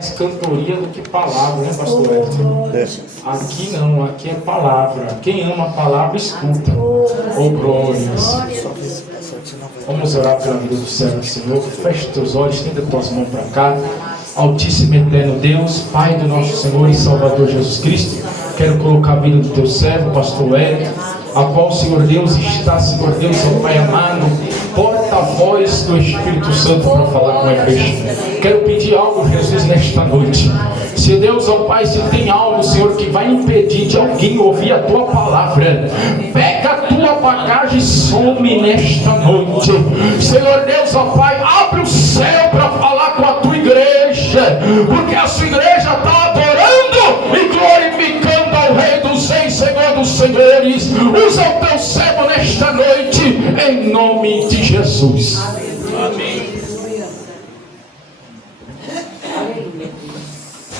Mais cantoria do que palavra, né, pastor Edson? Aqui não, aqui é palavra. Quem ama a palavra, escuta. Oh, glórias. Vamos orar pela vida do céu, Senhor. Feche teus olhos, estenda tuas mãos para cá. Altíssimo e eterno Deus, Pai do nosso Senhor e Salvador Jesus Cristo, quero colocar a vida do teu servo, pastor Edson, a qual, Senhor Deus, está, Senhor Deus, ó Pai amado, porta-voz do Espírito Santo para falar com a igreja. Quero pedir algo, Jesus, nesta noite. Se Deus, ó Pai, se tem algo, Senhor, que vai impedir de alguém ouvir a tua palavra, pega a tua bagagem e some nesta noite. Senhor Deus, ó Pai, abre o céu para falar com a tua igreja, porque a sua igreja está adorando e glorificando ao Rei dos Reis, Senhor dos Senhores. Usa o teu servo nesta noite, em nome de Jesus. Amém.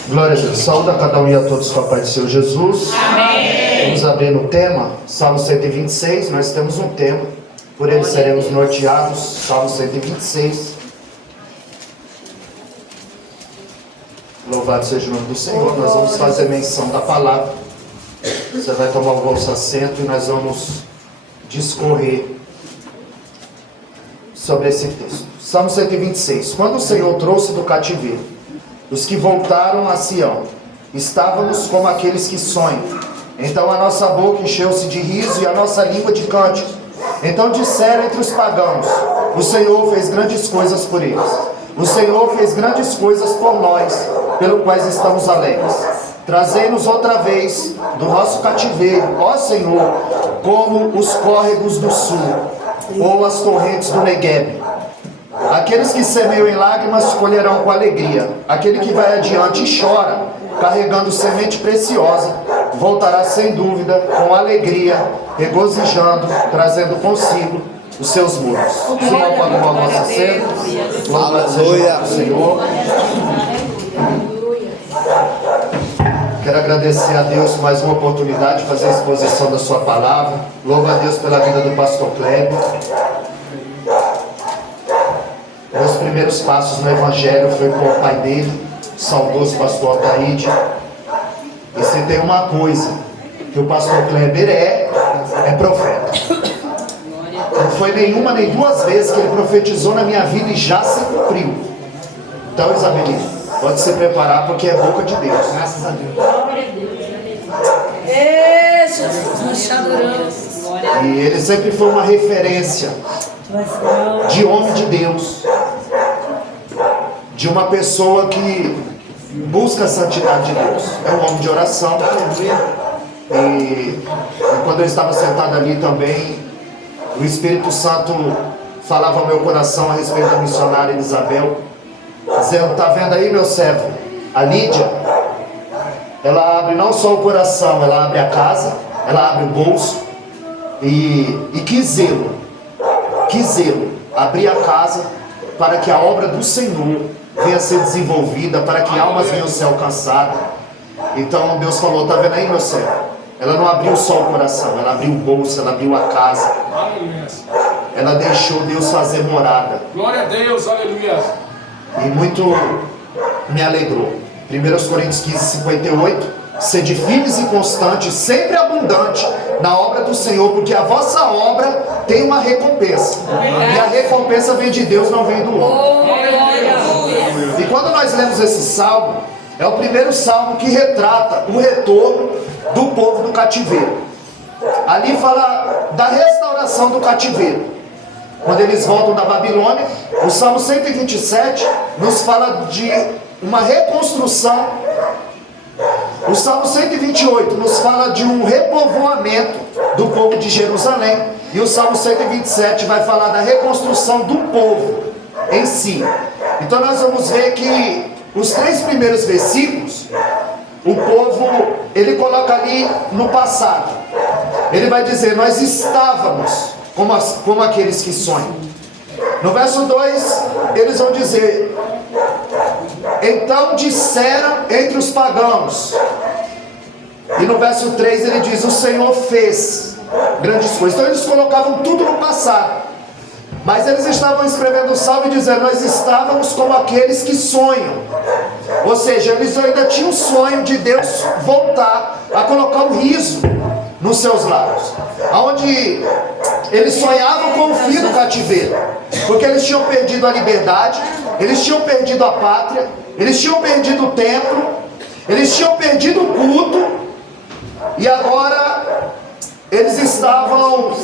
Glória a Deus. Saúde a cada um e a todos com a paz do Senhor Jesus. Amém. Vamos abrir no tema, Salmo 126. Nós temos um tema, por ele seremos norteados. Salmo 126. Louvado seja o nome do Senhor. Nós vamos fazer menção da palavra. Você vai tomar o vosso assento e nós vamos discorrer sobre esse texto. Salmo 126. Quando o Senhor trouxe do cativeiro os que voltaram a Sião, estávamos como aqueles que sonham. Então a nossa boca encheu-se de riso e a nossa língua de cântico. Então disseram entre os pagãos: o Senhor fez grandes coisas por eles. O Senhor fez grandes coisas por nós, pelo quais estamos alegres. Trazei-nos outra vez do nosso cativeiro, ó Senhor, como os córregos do sul, ou as torrentes do Neguebe. Aqueles que semeiam em lágrimas colherão com alegria. Aquele que vai adiante e chora, carregando semente preciosa, voltará sem dúvida com alegria, regozijando, trazendo consigo os seus muros. Senhor, pode tomar a vossa cena. Glória seja ao Senhor. Quero agradecer a Deus por mais uma oportunidade de fazer a exposição da sua palavra. Louvo a Deus pela vida do pastor Kleber. Meus primeiros passos no Evangelho foi com o pai dele, o saudoso pastor Altaíde. E se tem uma coisa que o pastor Kleber é profeta. Não foi nenhuma nem duas vezes que ele profetizou na minha vida e já se cumpriu. Então, Isabelina, pode se preparar porque é boca de Deus. Graças a Deus. Jesus, te adoramos. E ele sempre foi uma referência de homem de Deus, de uma pessoa que busca a santidade de Deus. É um homem de oração. E quando eu estava sentado ali também, o Espírito Santo falava ao meu coração a respeito da missionária Isabel, dizendo: tá vendo aí, meu servo, a Lídia, ela abre não só o coração, ela abre a casa, ela abre o bolso. E que zelo abrir a casa para que a obra do Senhor venha a ser desenvolvida, para que almas venham a ser alcançadas. Então Deus falou: tá vendo aí, meu servo? Ela não abriu só o coração, ela abriu o bolso, ela abriu a casa. Ela deixou Deus fazer morada. Glória a Deus, aleluia. E muito me alegrou. 1 Coríntios 15, 58. Sede firmes e constantes, sempre abundante na obra do Senhor, porque a vossa obra tem uma recompensa. E a recompensa vem de Deus, não vem do homem. E quando nós lemos esse salmo, é o primeiro salmo que retrata o retorno do povo do cativeiro. Ali fala da restauração do cativeiro. Quando eles voltam da Babilônia, o Salmo 127 nos fala de uma reconstrução. O Salmo 128 nos fala de um repovoamento do povo de Jerusalém. E o Salmo 127 vai falar da reconstrução do povo em si. Então nós vamos ver que os 3 primeiros versículos, o povo, ele coloca ali no passado. Ele vai dizer: nós estávamos como aqueles que sonham. No verso 2, eles vão dizer: então disseram entre os pagãos. E no verso 3 ele diz: o Senhor fez grandes coisas. Então eles colocavam tudo no passado. Mas eles estavam escrevendo o salmo e dizendo: nós estávamos como aqueles que sonham. Ou seja, eles ainda tinham um sonho de Deus voltar a colocar um riso nos seus lábios, aonde eles sonhavam com o fim do cativeiro, porque eles tinham perdido a liberdade, eles tinham perdido a pátria, eles tinham perdido o templo, eles tinham perdido o culto, e agora eles estavam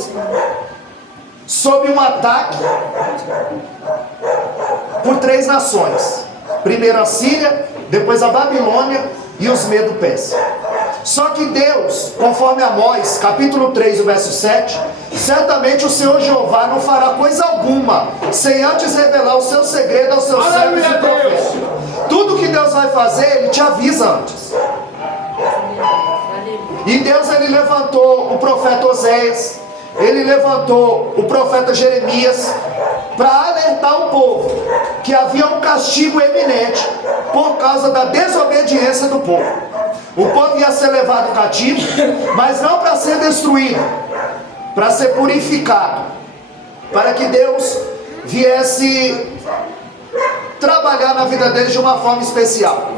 sob um ataque por 3 nações: primeiro a Síria, depois a Babilônia e os Medo-Persas. Só que Deus, conforme Amós, capítulo 3, o verso 7, certamente o Senhor Jeová não fará coisa alguma sem antes revelar o seu segredo aos seus servos e profetas. Tudo que Deus vai fazer, Ele te avisa antes. E Deus, Ele levantou o profeta Oséias, Ele levantou o profeta Jeremias para alertar o povo que havia um castigo eminente por causa da desobediência do povo. O povo ia ser levado cativo, mas não para ser destruído, para ser purificado, para que Deus viesse trabalhar na vida deles de uma forma especial.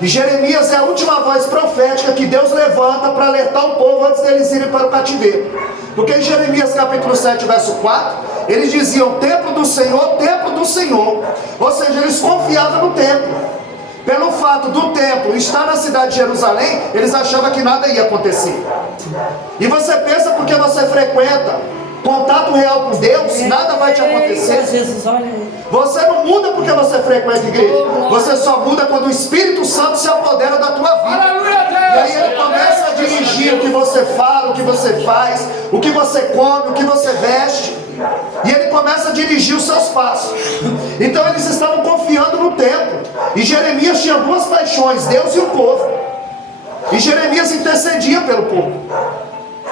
E Jeremias é a última voz profética que Deus levanta para alertar o povo antes deles irem para o cativeiro. Porque em Jeremias capítulo 7, verso 4, eles diziam: templo do Senhor, templo do Senhor. Ou seja, eles confiavam no templo. Pelo fato do templo estar na cidade de Jerusalém, eles achavam que nada ia acontecer. E você pensa, porque você frequenta contato real com Deus, nada vai te acontecer. Você não muda porque você frequenta a igreja. Você só muda quando o Espírito Santo se apodera da tua vida. E aí ele começa a dirigir o que você fala, o que você faz, o que você come, o que você veste. E ele começa a dirigir os seus passos. Então eles estavam confiando no templo. E Jeremias tinha 2 paixões: Deus e o povo. E Jeremias intercedia pelo povo,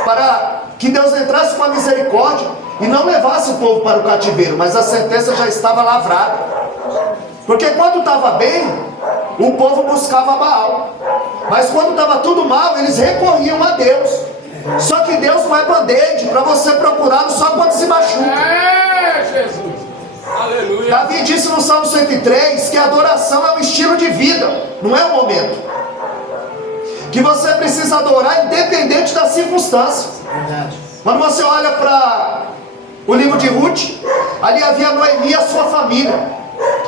para que Deus entrasse com a misericórdia e não levasse o povo para o cativeiro, mas a sentença já estava lavrada. Porque quando estava bem, o povo buscava Baal, mas quando estava tudo mal, eles recorriam a Deus. Só que Deus não é band-aid para você procurá-lo só quando se machuca. Jesus. Aleluia. Davi disse no Salmo 103 que a adoração é um estilo de vida, não é um momento. Que você precisa adorar independente das circunstâncias. Quando você olha para o livro de Ruth, ali havia Noemi e a sua família,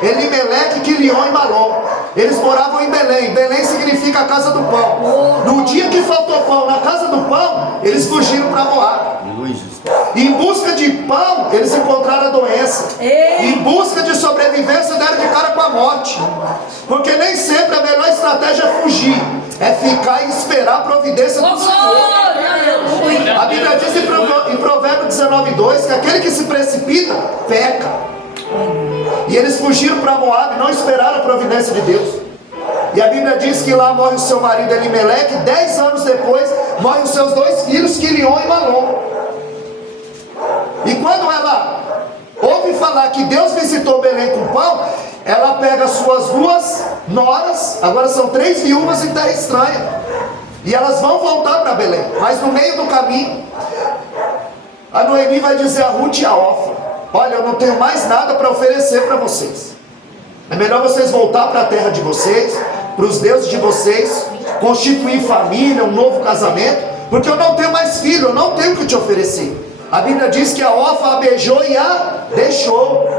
Elimeleque, Quilion e Malom. Eles moravam em Belém. Belém significa a casa do pão. No dia que faltou pão na casa do pão, eles fugiram para Moab. Em busca de pão, eles encontraram a doença. Em busca de sobrevivência, deram de cara com a morte. Porque nem sempre a melhor estratégia é fugir, é ficar e esperar a providência do Senhor. A Bíblia diz em Provérbios 19:2 que aquele que se precipita, peca. E eles fugiram para Moab e não esperaram a providência de Deus. E a Bíblia diz que lá morre o seu marido Elimeleque. 10 anos depois morrem os seus 2 filhos, Quilion e Malom. E quando ela ouve falar que Deus visitou Belém com pão, ela pega as suas 2 noras, agora são 3 viúvas em terra estranha, e elas vão voltar para Belém. Mas no meio do caminho, a Noemi vai dizer a Ruth e a Orfa: olha, eu não tenho mais nada para oferecer para vocês. É melhor vocês voltar para a terra de vocês, para os deuses de vocês, constituir família, um novo casamento, porque eu não tenho mais filho, eu não tenho o que te oferecer. A Bíblia diz que a Orfa a beijou e a deixou.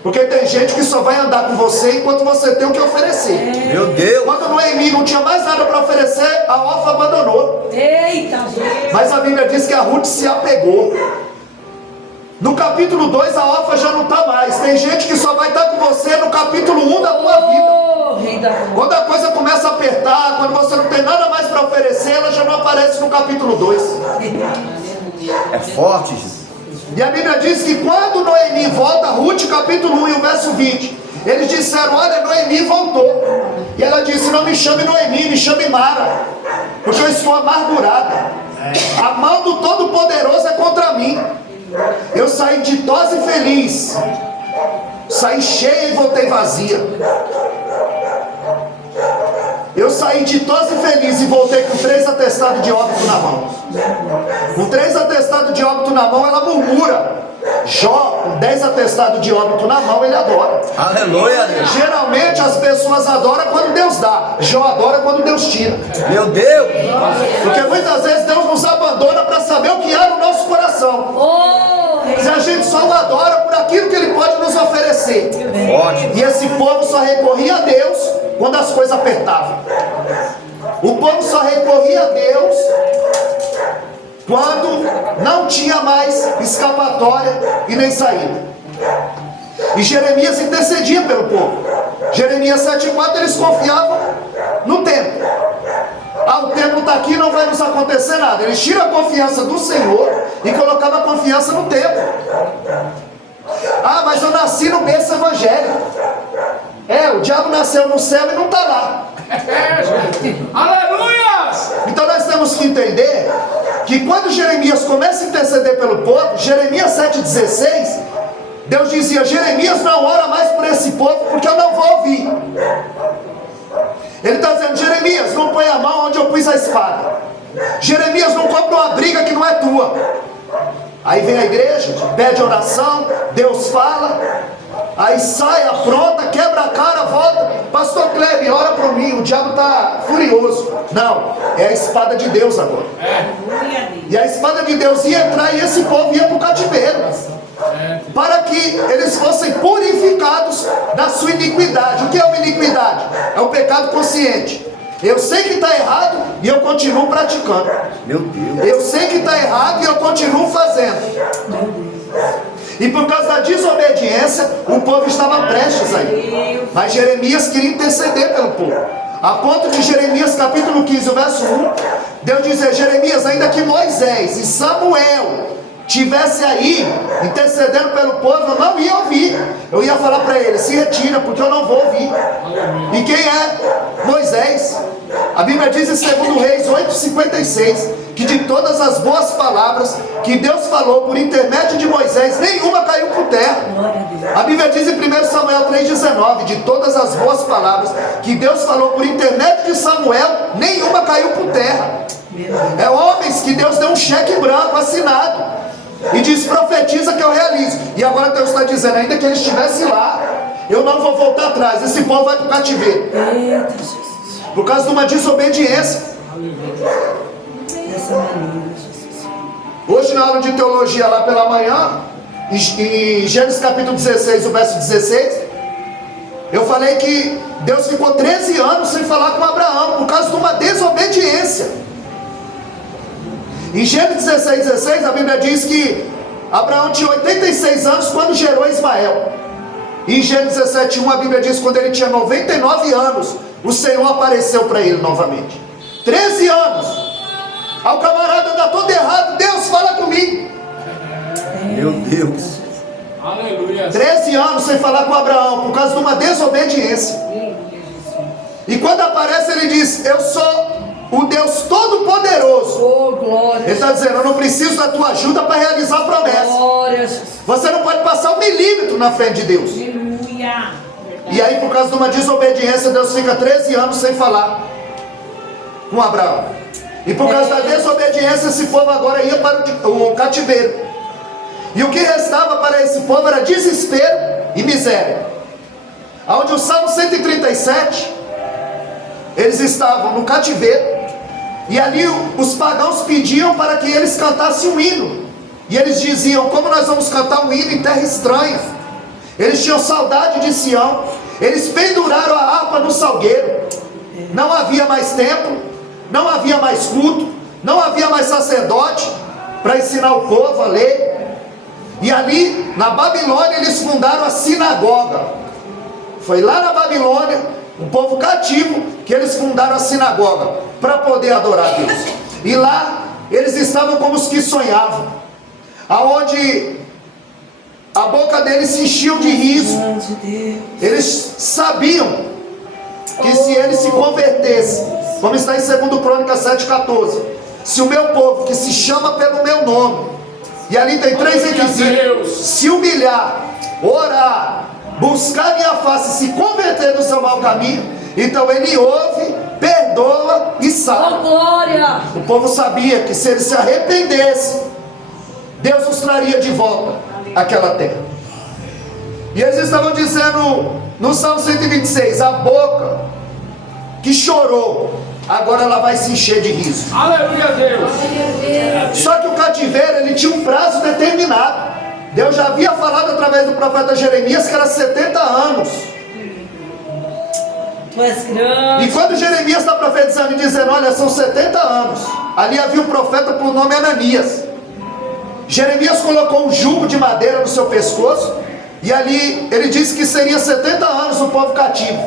Porque tem gente que só vai andar com você enquanto você tem o que oferecer. Meu Deus! Quando Noemi não tinha mais nada para oferecer, a Orfa abandonou. Eita! Mas a Bíblia diz que a Ruth se apegou. No capítulo 2 a Orfa já não está mais. Tem gente que só vai estar com você no capítulo 1 da tua vida. Quando a coisa começa a apertar, quando você não tem nada mais para oferecer, ela já não aparece no capítulo 2. É forte, Jesus. E a Bíblia diz que quando Noemi volta, Ruth capítulo 1 e o verso 20, eles disseram: olha, Noemi voltou. E ela disse: não me chame Noemi, me chame Mara, porque eu estou amargurada. A mão do Todo-Poderoso é contra mim. Eu saí ditosa e feliz, saí cheia e voltei vazia. Eu saí ditosa e feliz e voltei com 3 atestados de óbito na mão. Com 3 atestados de óbito na mão, ela murmura: Jó, com 10 atestados de óbito na mão, ele adora. Aleluia, Deus. Geralmente as pessoas adoram quando Deus dá. Jó adora quando Deus tira. Meu Deus. Porque muitas vezes Deus nos abandona para saber o que há no nosso coração. Se a gente só o adora por aquilo que Ele pode nos oferecer. Forte. E esse povo só recorria a Deus quando as coisas apertavam. O povo só recorria a Deus quando não tinha mais escapatória e nem saída. E Jeremias intercedia pelo povo. Jeremias 7,4, eles confiavam no templo. Ah, o templo está aqui, não vai nos acontecer nada. Eles tiram a confiança do Senhor e colocavam a confiança no templo. Ah, mas eu nasci no berço evangélico. O diabo nasceu no céu e não está lá. Aleluia! Então nós temos que entender que quando Jeremias começa a interceder pelo povo, Jeremias 7,16, Deus dizia: Jeremias, não ora mais por esse povo, porque eu não vou ouvir. Ele está dizendo: Jeremias, não põe a mão onde eu pus a espada. Jeremias, não compra uma briga que não é tua. Aí vem a igreja, pede oração, Deus fala, aí sai, apronta, quebra a cara, volta. Pastor Kleber, ora por mim, o diabo está furioso. Não, é a espada de Deus agora. E a espada de Deus ia entrar e esse povo ia para o cativeiro, para que eles fossem purificados da sua iniquidade. O que é uma iniquidade? É o pecado consciente. Eu sei que está errado e eu continuo praticando. Meu Deus. Eu sei que está errado e eu continuo fazendo. E por causa da desobediência, o povo estava prestes a ir. Mas Jeremias queria interceder pelo povo. A ponto de Jeremias capítulo 15, o verso 1, Deus dizer: Jeremias, ainda que Moisés e Samuel tivesse aí intercedendo pelo povo, eu não ia ouvir. Eu ia falar para ele: se retira, porque eu não vou ouvir. E quem é Moisés? A Bíblia diz em 2 Reis 8,56 que de todas as boas palavras que Deus falou por intermédio de Moisés, nenhuma caiu por terra. A Bíblia diz em 1 Samuel 3,19, de todas as boas palavras que Deus falou por intermédio de Samuel, nenhuma caiu por terra. É homens que Deus deu um cheque branco assinado e diz: profetiza que eu realizo. E agora Deus está dizendo: ainda que ele estivesse lá, eu não vou voltar atrás. Esse povo vai para o cativeiro por causa de uma desobediência. Hoje na aula de teologia lá pela manhã, em Gênesis capítulo 16, o verso 16, eu falei que Deus ficou 13 anos sem falar com Abraão por causa de uma desobediência. Em Gênesis 16, a Bíblia diz que Abraão tinha 86 anos quando gerou Ismael. Em Gênesis 17:1, a Bíblia diz que quando ele tinha 99 anos, o Senhor apareceu para ele novamente. 13 anos. Ao camarada anda todo errado, Deus fala comigo. Meu Deus. Aleluia. 13 anos sem falar com Abraão por causa de uma desobediência. E quando aparece, ele diz: eu sou o Deus Todo-Poderoso. Ele está dizendo: eu não preciso da tua ajuda para realizar a promessa. Você não pode passar 1 milímetro na frente de Deus. E aí, por causa de uma desobediência, Deus fica 13 anos sem falar com Abraão. E por causa da desobediência, esse povo agora ia para o cativeiro. E o que restava para esse povo era desespero e miséria. Onde o Salmo 137, eles estavam no cativeiro, e ali os pagãos pediam para que eles cantassem um hino. E eles diziam: como nós vamos cantar um hino em terra estranha? Eles tinham saudade de Sião. Eles penduraram a harpa no salgueiro. Não havia mais templo, não havia mais culto, não havia mais sacerdote para ensinar o povo a ler. E ali na Babilônia eles fundaram a sinagoga. Foi lá na Babilônia, o povo cativo, que eles fundaram a sinagoga para poder adorar a Deus. E lá eles estavam como os que sonhavam, aonde a boca deles se enchiam de riso. Eles sabiam que se eles se convertessem, como está em 2 Crônicas 7,14, se o meu povo, que se chama pelo meu nome, e ali tem 3 requisitos: se humilhar, orar, buscar minha face, se converter do seu mau caminho, então ele ouve, perdoa e sara. O povo sabia que se eles se arrependessem, Deus os traria de volta. aquela terra. E eles estavam dizendo no Salmo 126, a boca que chorou, agora ela vai se encher de riso. Aleluia a Deus. Só que o cativeiro, ele tinha um prazo determinado. Deus já havia falado através do profeta Jeremias que era 70 anos. Tu és grande. E quando Jeremias está profetizando e dizendo, olha, são 70 anos, ali havia um profeta por nome Ananias. Jeremias colocou um jugo de madeira no seu pescoço, e ali ele disse que seria 70 anos o povo cativo,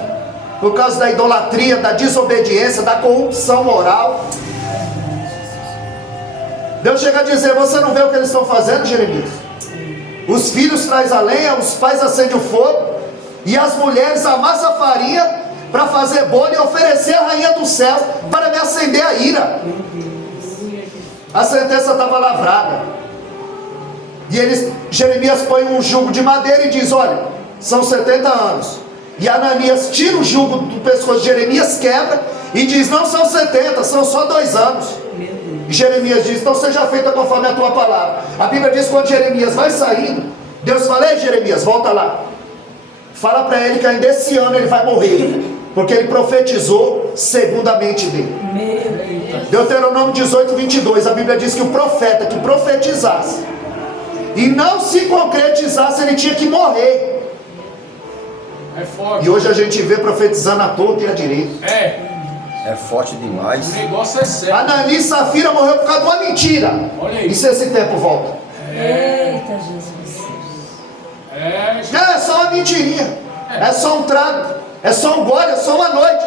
por causa da idolatria, da desobediência, da corrupção moral. Deus chega a dizer, você não vê o que eles estão fazendo, Jeremias? Os filhos trazem a lenha, os pais acendem o fogo, e as mulheres amassam a farinha para fazer bolo e oferecer a rainha do céu para me acender a ira. A sentença estava lavrada. E Jeremias põe um jugo de madeira e diz, olha, são 70 anos. E Ananias tira o jugo do pescoço de Jeremias, quebra e diz, não são 70, são só 2 anos. E Jeremias diz, então seja feita conforme a tua palavra. A Bíblia diz que quando Jeremias vai saindo, Deus fala, ei Jeremias, volta lá. Fala para ele que ainda esse ano ele vai morrer, porque ele profetizou segundo a mente dele. Deuteronômio 18, 22, a Bíblia diz que o profeta que profetizasse e não se concretizasse, ele tinha que morrer. É forte. E hoje a gente vê profetizando à torta e à direita. É forte demais. O negócio é sério. Ananias e Safira morreu por causa de uma mentira. Olha aí. E se esse tempo volta? Eita, Jesus. É só uma mentirinha. É só um trago. É só um gole, é só uma noite.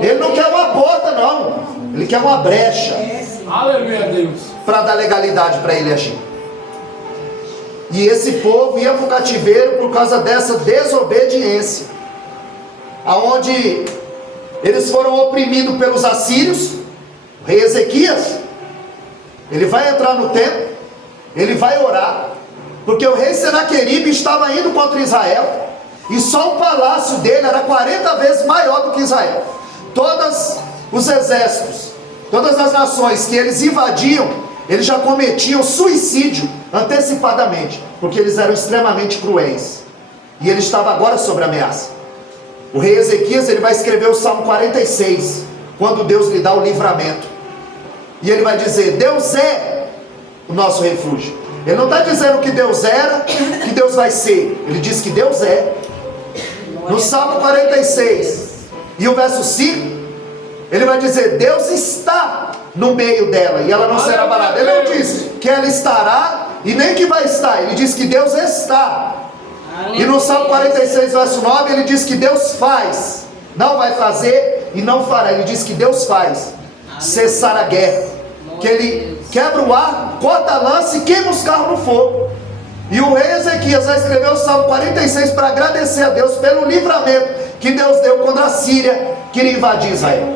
Ele não quer uma porta, não. Ele quer uma brecha. Aleluia a Deus. Para dar legalidade para ele agir. E esse povo ia para o cativeiro por causa dessa desobediência, aonde eles foram oprimidos pelos assírios. O rei Ezequias, ele vai entrar no templo, ele vai orar, porque o rei Senaqueribe estava indo contra Israel, e só o palácio dele era 40 vezes maior do que Israel. Todos os exércitos, todas as nações que eles invadiam, eles já cometiam suicídio antecipadamente, porque eles eram extremamente cruéis, e ele estava agora sob ameaça. O rei Ezequias, ele vai escrever o Salmo 46, quando Deus lhe dá o livramento, e ele vai dizer, Deus é o nosso refúgio. Ele não está dizendo que Deus era, que Deus vai ser, ele diz que Deus é. No Salmo 46 e o verso 5, ele vai dizer, Deus está no meio dela, e ela não será abalada. Ele não diz que ela estará, e nem que vai estar, ele diz que Deus está. E no Salmo 46, verso 9, ele diz que Deus faz, não vai fazer e não fará, ele diz que Deus faz cessar a guerra, que ele quebra o ar, corta a lança e queima os carros no fogo. E o rei Ezequias vai escrever o Salmo 46 para agradecer a Deus pelo livramento que Deus deu quando a Síria queria invadir Israel.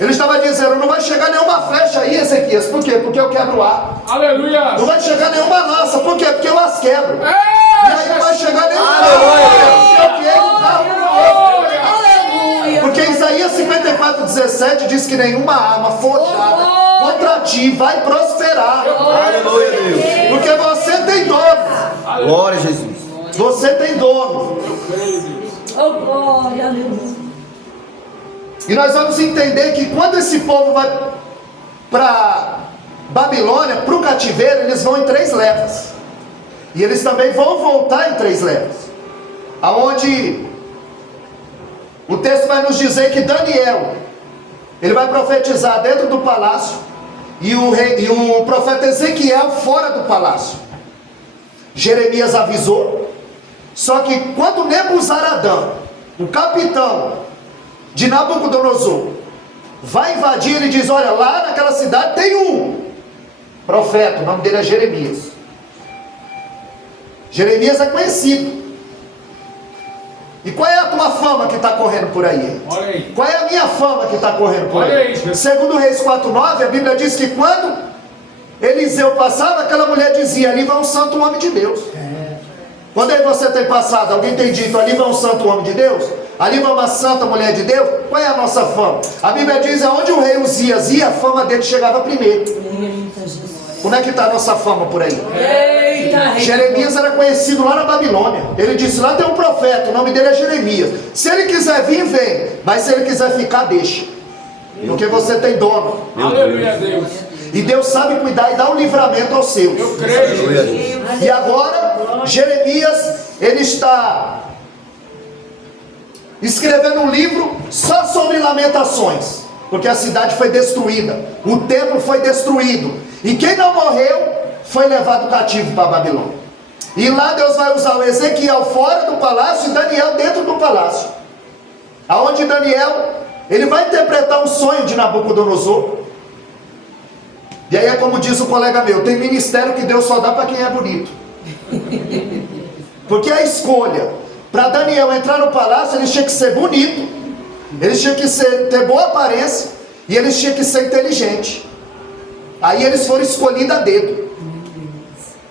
Ele estava dizendo, não vai chegar nenhuma flecha aí, Ezequias. Por quê? Porque eu quebro o ar. Aleluia. Não vai chegar nenhuma lança. Por quê? Porque eu as quebro. E aí não vai chegar nenhuma porque eu quebro o carro. Porque Isaías 54:17 diz que nenhuma arma forjada contra ti vai prosperar. Aleluia, Deus. Porque você tem dono. Glória a Jesus. Você tem dono. Oh, glória, aleluia. E nós vamos entender que quando esse povo vai para Babilônia, para o cativeiro, eles vão em 3 levas. E eles também vão voltar em 3 levas. Aonde o texto vai nos dizer que Daniel, ele vai profetizar dentro do palácio, e o profeta Ezequiel fora do palácio. Jeremias avisou. Só que quando Nebuzaradã, o capitão de Nabucodonosor, vai invadir, ele diz, olha, lá naquela cidade tem um profeta, o nome dele é Jeremias. Jeremias é conhecido. E qual é a tua fama que está correndo por aí? Olha aí. Qual é a minha fama que está correndo por Olha aí? aí. Segundo Reis 4:9, a Bíblia diz que quando Eliseu passava, aquela mulher dizia, ali vai um santo homem de Deus. Quando aí você tem passado, alguém tem dito, ali vai um santo homem de Deus? Ali vai uma santa mulher de Deus? Qual é a nossa fama? A Bíblia diz, aonde o rei Uzias ia, a fama dele chegava primeiro. Como é que está a nossa fama por aí? Eita, Jeremias era conhecido lá na Babilônia. Ele disse, lá tem um profeta, o nome dele é Jeremias. Se ele quiser vir, vem. Mas se ele quiser ficar, deixa. Porque você tem dono. Aleluia a Deus. E Deus sabe cuidar e dar um livramento aos seus. Eu creio. E agora, Jeremias, ele está escrevendo um livro só sobre lamentações. Porque a cidade foi destruída. O templo foi destruído. E quem não morreu foi levado cativo para a Babilônia. E lá Deus vai usar o Ezequiel fora do palácio e Daniel dentro do palácio. Aonde Daniel, ele vai interpretar um sonho de Nabucodonosor. E aí é como diz o colega meu, tem ministério que Deus só dá para quem é bonito. Porque a escolha para Daniel entrar no palácio, ele tinha que ser bonito, ele tinha que ter boa aparência e ele tinha que ser inteligente. Aí eles foram escolhidos a dedo.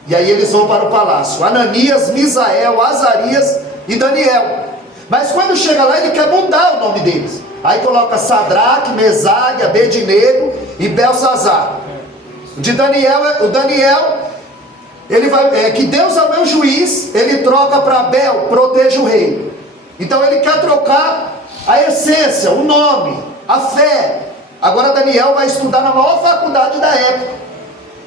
E aí eles vão para o palácio. Ananias, Misael, Azarias e Daniel. Mas quando chega lá, ele quer mudar o nome deles. Aí coloca Sadraque, Mesague, Abednego e Belsazar. De Daniel, o Daniel, ele vai, que Deus é o meu juiz, ele troca para Bel, proteja o rei. Então ele quer trocar a essência, o nome, a fé. Agora Daniel vai estudar na maior faculdade da época.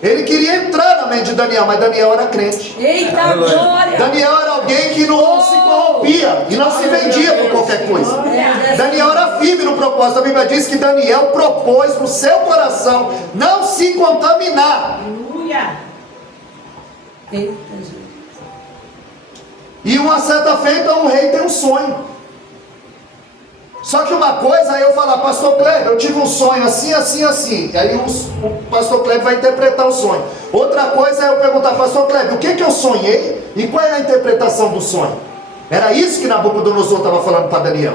Ele queria entrar na mente de Daniel, mas Daniel era crente. Eita, glória. Daniel era alguém que não se corrompia e não se vendia por qualquer coisa. Daniel era firme no propósito. A Bíblia diz que Daniel propôs no seu coração não se contaminar. Aleluia. Eita, Jesus. E uma certa feita o rei tem um sonho. Só que uma coisa é eu falar, pastor Kleber, eu tive um sonho assim, assim, assim. E aí o pastor Kleber vai interpretar o sonho. Outra coisa é eu perguntar, pastor Kleber, o que eu sonhei e qual é a interpretação do sonho? Era isso que Nabucodonosor estava falando para Daniel.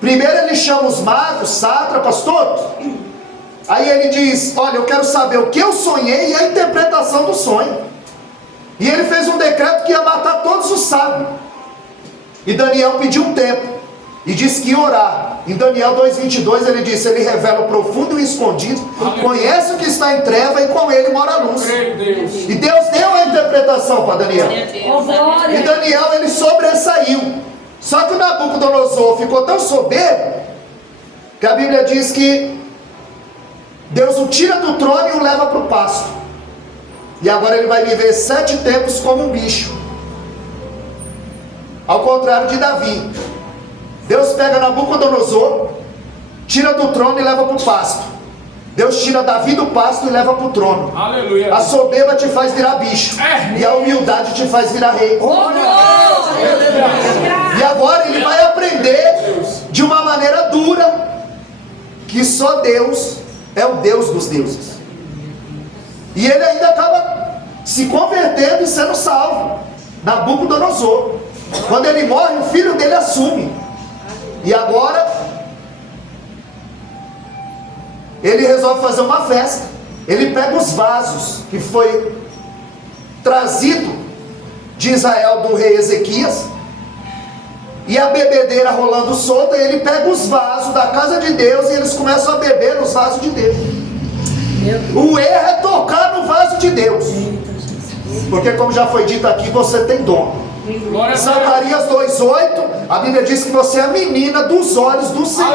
Primeiro ele chama os magos, sátrapas, todos. Aí ele diz, olha, eu quero saber o que eu sonhei e a interpretação do sonho. E ele fez um decreto que ia matar todos os sábios. E Daniel pediu um tempo. E disse que ia orar. Em Daniel 2,22 ele disse, ele revela o profundo e o escondido, conhece o que está em treva e com ele mora a luz. E Deus deu a interpretação para Daniel. E Daniel ele sobressaiu. Só que o Nabucodonosor ficou tão soberbo que a Bíblia diz que Deus o tira do trono e o leva para o pasto. E agora ele vai viver 7 tempos como um bicho. Ao contrário de Davi. Deus pega Nabucodonosor, tira do trono e leva para o pasto. Deus tira Davi do pasto e leva para o trono. Aleluia. A soberba te faz virar bicho. E a humildade te faz virar rei. E agora ele vai aprender de uma maneira dura que só Deus é o Deus dos deuses. E ele ainda acaba se convertendo e sendo salvo. Nabucodonosor. Quando ele morre, o filho dele assume. E agora ele resolve fazer uma festa. Ele pega os vasos que foi trazido de Israel do rei Ezequias, e a bebedeira rolando solta, e ele pega os vasos da casa de Deus e eles começam a beber nos vasos de Deus. O erro é tocar no vaso de Deus, porque como já foi dito aqui, você tem dom. Zacarias 2,8, a Bíblia diz que você é a menina dos olhos do Senhor.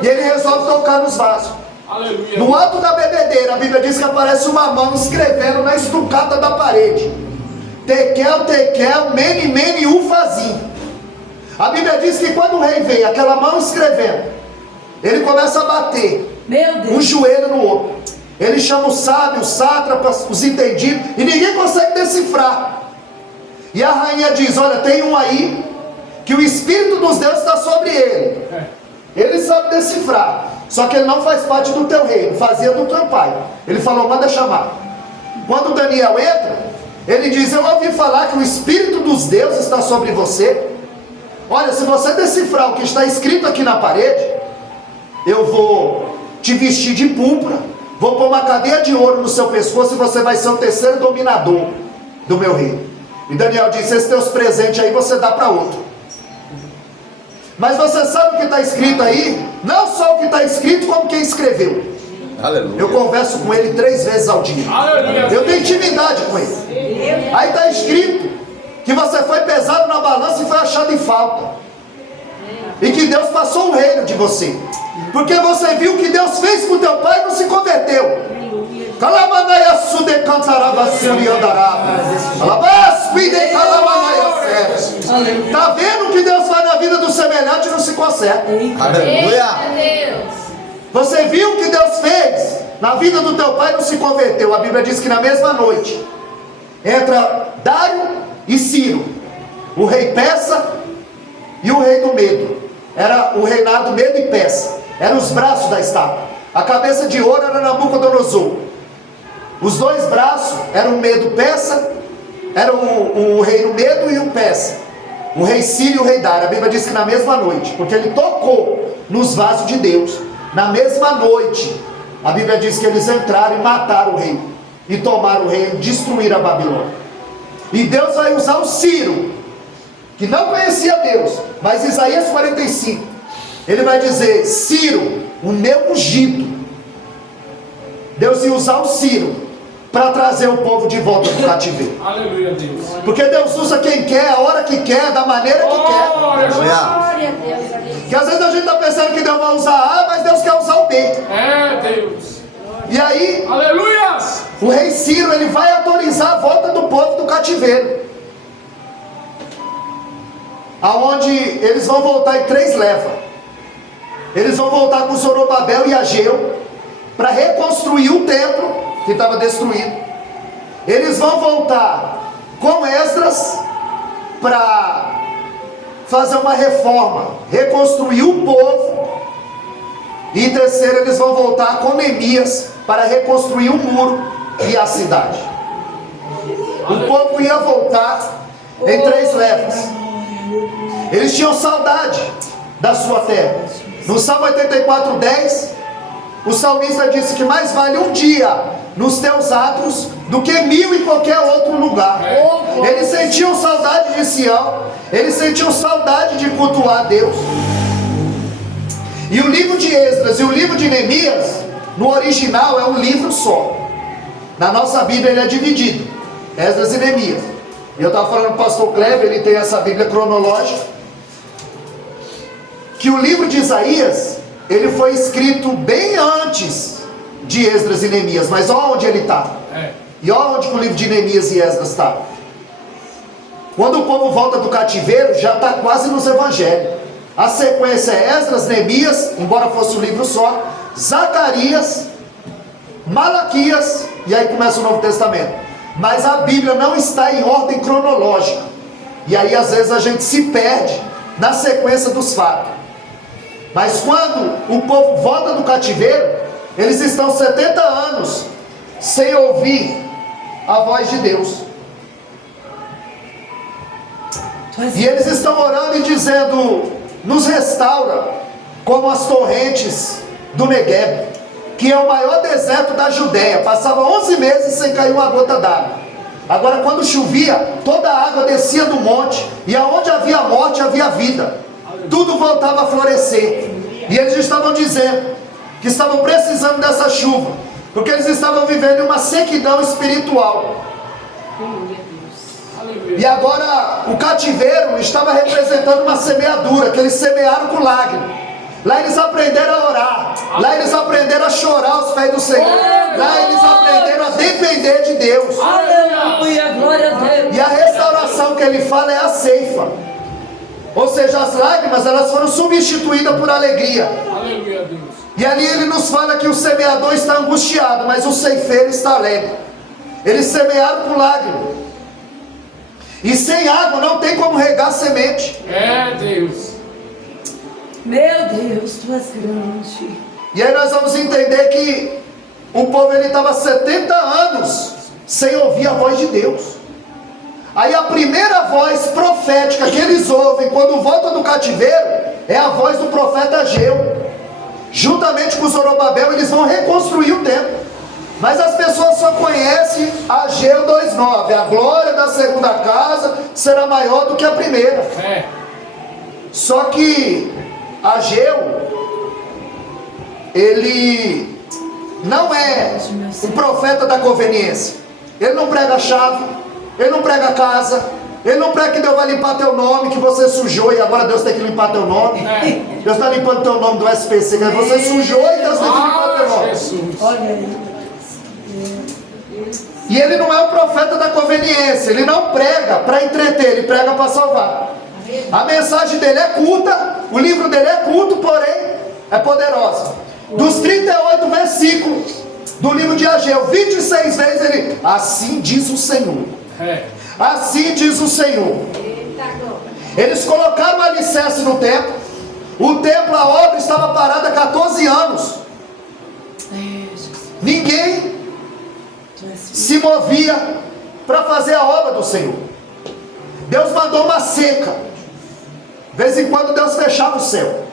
E ele resolve tocar nos vasos. No alto da bebedeira, a Bíblia diz que aparece uma mão escrevendo na estucada da parede: Tekel, Tekel, Mene, Mene, Ufazim. A Bíblia diz que quando o rei vê aquela mão escrevendo, ele começa a bater um joelho no outro. Ele chama os sábios, os sátrapas, os entendidos, e ninguém consegue decifrar. E a rainha diz, olha, tem um aí, que o Espírito dos deuses está sobre ele. Ele sabe decifrar, só que ele não faz parte do teu reino, fazia do teu pai. Ele falou, manda chamar. Quando Daniel entra, ele diz, eu ouvi falar que o Espírito dos deuses está sobre você. Olha, se você decifrar o que está escrito aqui na parede, eu vou te vestir de púrpura, vou pôr uma cadeia de ouro no seu pescoço e você vai ser o terceiro dominador do meu reino. E Daniel disse, esses teus presentes aí você dá para outro. Mas você sabe o que está escrito aí? Não só o que está escrito, como quem escreveu. Aleluia. Eu converso com ele 3 vezes ao dia. Aleluia. Eu tenho intimidade com ele. Aí está escrito que você foi pesado na balança e foi achado em falta. E que Deus passou o reino de você. Porque você viu o que Deus fez com teu pai e não se converteu. Está vendo o que Deus faz na vida do semelhante e não se conserta. Aleluia. Você viu o que Deus fez na vida do teu pai e não se converteu. A Bíblia diz que na mesma noite entra Dário e Ciro, o rei persa e o rei do medo. Era o reinado medo e persa. Eram os braços da estátua. A cabeça de ouro era Nabucodonosor. Os 2 braços eram o medo persa, era o rei do medo e o persa. O rei Ciro e o rei Dário. A Bíblia diz que na mesma noite, porque ele tocou nos vasos de Deus. Na mesma noite, a Bíblia diz que eles entraram e mataram o rei. E tomaram o rei e destruíram a Babilônia. E Deus vai usar o Ciro, que não conhecia Deus. Mas Isaías 45, ele vai dizer: Ciro, o meu ungido. Deus ia usar o Ciro para trazer o povo de volta do cativeiro. Aleluia, Deus. Porque Deus usa quem quer, a hora que quer, da maneira que quer. Aleluia. Porque às vezes a gente está pensando que Deus vai usar A, mas Deus quer usar o B. É, Deus. E aí, Aleluia. o rei Ciro, ele vai autorizar a volta do povo do cativeiro. Aonde eles vão voltar em 3 levas. Eles vão voltar com Zorobabel e Ageu para reconstruir o templo que estava destruído. Eles vão voltar com Esdras para fazer uma reforma, reconstruir o povo. E em terceiro, eles vão voltar com Neemias para reconstruir o muro e a cidade. O povo ia voltar em 3 levas. Eles tinham saudade da sua terra. No Salmo 84:10, o salmista disse que mais vale um dia nos teus atos do que 1000 em qualquer outro lugar. Eles sentiam saudade de Sião, eles sentiam saudade de cultuar Deus. E o livro de Esdras e o livro de Neemias, no original, é um livro só. Na nossa Bíblia ele é dividido, Esdras e Neemias. E eu estava falando com o pastor Cleber, ele tem essa Bíblia cronológica, que o livro de Isaías, ele foi escrito bem antes de Esdras e Neemias. Mas olha onde ele está. E olha onde que o livro de Neemias e Esdras está. Quando o povo volta do cativeiro, já está quase nos evangelhos. A sequência é Esdras, Neemias, embora fosse um livro só, Zacarias, Malaquias, e aí começa o Novo Testamento. Mas a Bíblia não está em ordem cronológica. E aí às vezes a gente se perde na sequência dos fatos. Mas quando o povo volta do cativeiro, eles estão 70 anos sem ouvir a voz de Deus. E eles estão orando e dizendo: nos restaura como as torrentes do Negueb, que é o maior deserto da Judéia. Passava 11 meses sem cair uma gota d'água. Agora quando chovia, toda a água descia do monte, e aonde havia morte havia vida. Tudo voltava a florescer. E eles estavam dizendo que estavam precisando dessa chuva, porque eles estavam vivendo uma sequidão espiritual. E agora o cativeiro estava representando uma semeadura, que eles semearam com lágrimas. Lá eles aprenderam a orar, lá eles aprenderam a chorar aos pés do Senhor, lá eles aprenderam a depender de Deus. Aleluia, glória a Deus. E a restauração que ele fala é a ceifa. Ou seja, as lágrimas, elas foram substituídas por alegria. Aleluia, Deus. E ali ele nos fala que o semeador está angustiado, mas o ceifeiro está alegre. Eles semearam com lágrimas. E sem água não tem como regar a semente. É, Deus. Meu Deus, tu és grande. E aí nós vamos entender que o povo ele estava 70 anos sem ouvir a voz de Deus. Aí a primeira voz profética que eles ouvem quando voltam do cativeiro é a voz do profeta Ageu. Juntamente com Zorobabel eles vão reconstruir o templo. Mas as pessoas só conhecem Ageu 2:9. A glória da segunda casa será maior do que a primeira. Só que Ageu, ele não é o profeta da conveniência. Ele não prega a chave, ele não prega a casa, ele não prega que Deus vai limpar teu nome, que você sujou e agora Deus tem que limpar teu nome. Deus está limpando teu nome do SPC, que você sujou e Deus tem que limpar teu nome. Olha aí. E ele não é o profeta da conveniência, ele não prega para entreter, ele prega para salvar. A mensagem dele é culta, o livro dele é culto, porém é poderosa. Dos 38 versículos do livro de Ageu, 26 vezes ele, assim diz o Senhor. Assim diz o Senhor. Eles colocaram o alicerce no templo. O templo, a obra estava parada há 14 anos. Ninguém se movia para fazer a obra do Senhor. Deus mandou uma seca. De vez em quando Deus fechava o céu,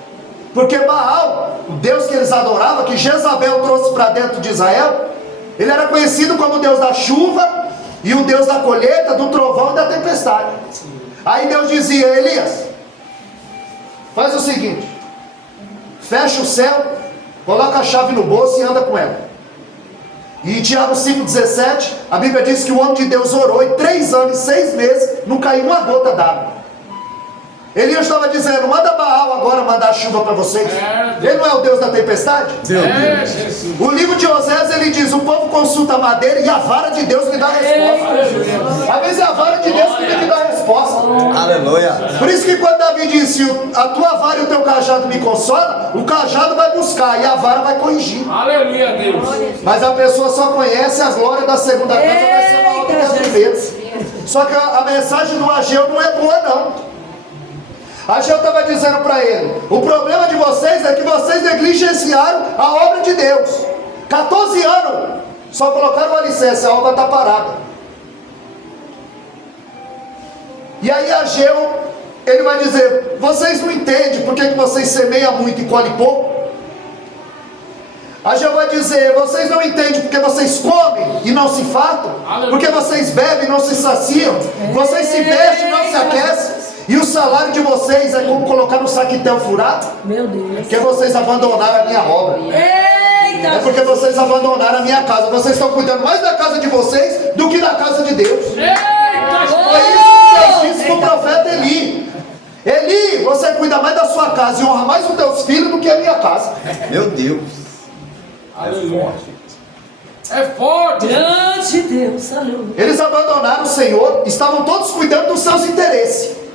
porque Baal, o Deus que eles adoravam, que Jezabel trouxe para dentro de Israel, ele era conhecido como o Deus da chuva e o Deus da colheita, do trovão e da tempestade. Aí Deus dizia: Elias, faz o seguinte, fecha o céu, coloca a chave no bolso e anda com ela. E em Tiago 5,17, a Bíblia diz que o homem de Deus orou e 3 anos e 6 meses não caiu uma gota d'água. Elias estava dizendo: manda Baal agora mandar chuva para vocês. Ele não é o Deus da tempestade? O livro de Osés, ele diz: o povo consulta a madeira e a vara de Deus lhe dá a resposta. Às vezes é a vara de Deus que tem que dar a resposta. Aleluia. Por isso que quando Davi disse: a tua vara e o teu cajado me consola, o cajado vai buscar e a vara vai corrigir. Aleluia, Deus. Mas a pessoa só conhece as glórias da segunda casa, vai ser uma obra da primeira. Só que a mensagem do Ageu não é boa, não. Ageu estava dizendo para ele: o problema de vocês é que vocês negligenciaram a obra de Deus. 14 anos, só colocaram o alicerce, a obra está parada. E aí Ageu, ele vai dizer: vocês não entendem por que vocês semeiam muito e colhem pouco? Ageu vai dizer: vocês não entendem porque vocês comem e não se fartam, porque vocês bebem e não se saciam, vocês se vestem e não se aquecem, e o salário de vocês é como colocar no saquitel furado. Meu Deus. Porque vocês abandonaram a minha obra. Eita. É porque vocês abandonaram a minha casa. Vocês estão cuidando mais da casa de vocês do que da casa de Deus. Foi isso que Deus disse para o profeta Eli: Eli, você cuida mais da sua casa e honra mais os teus filhos do que a minha casa. Meu Deus. Aleluia. É forte. Grande Deus, aleluia. Eles abandonaram o Senhor, estavam todos cuidando dos seus interesses.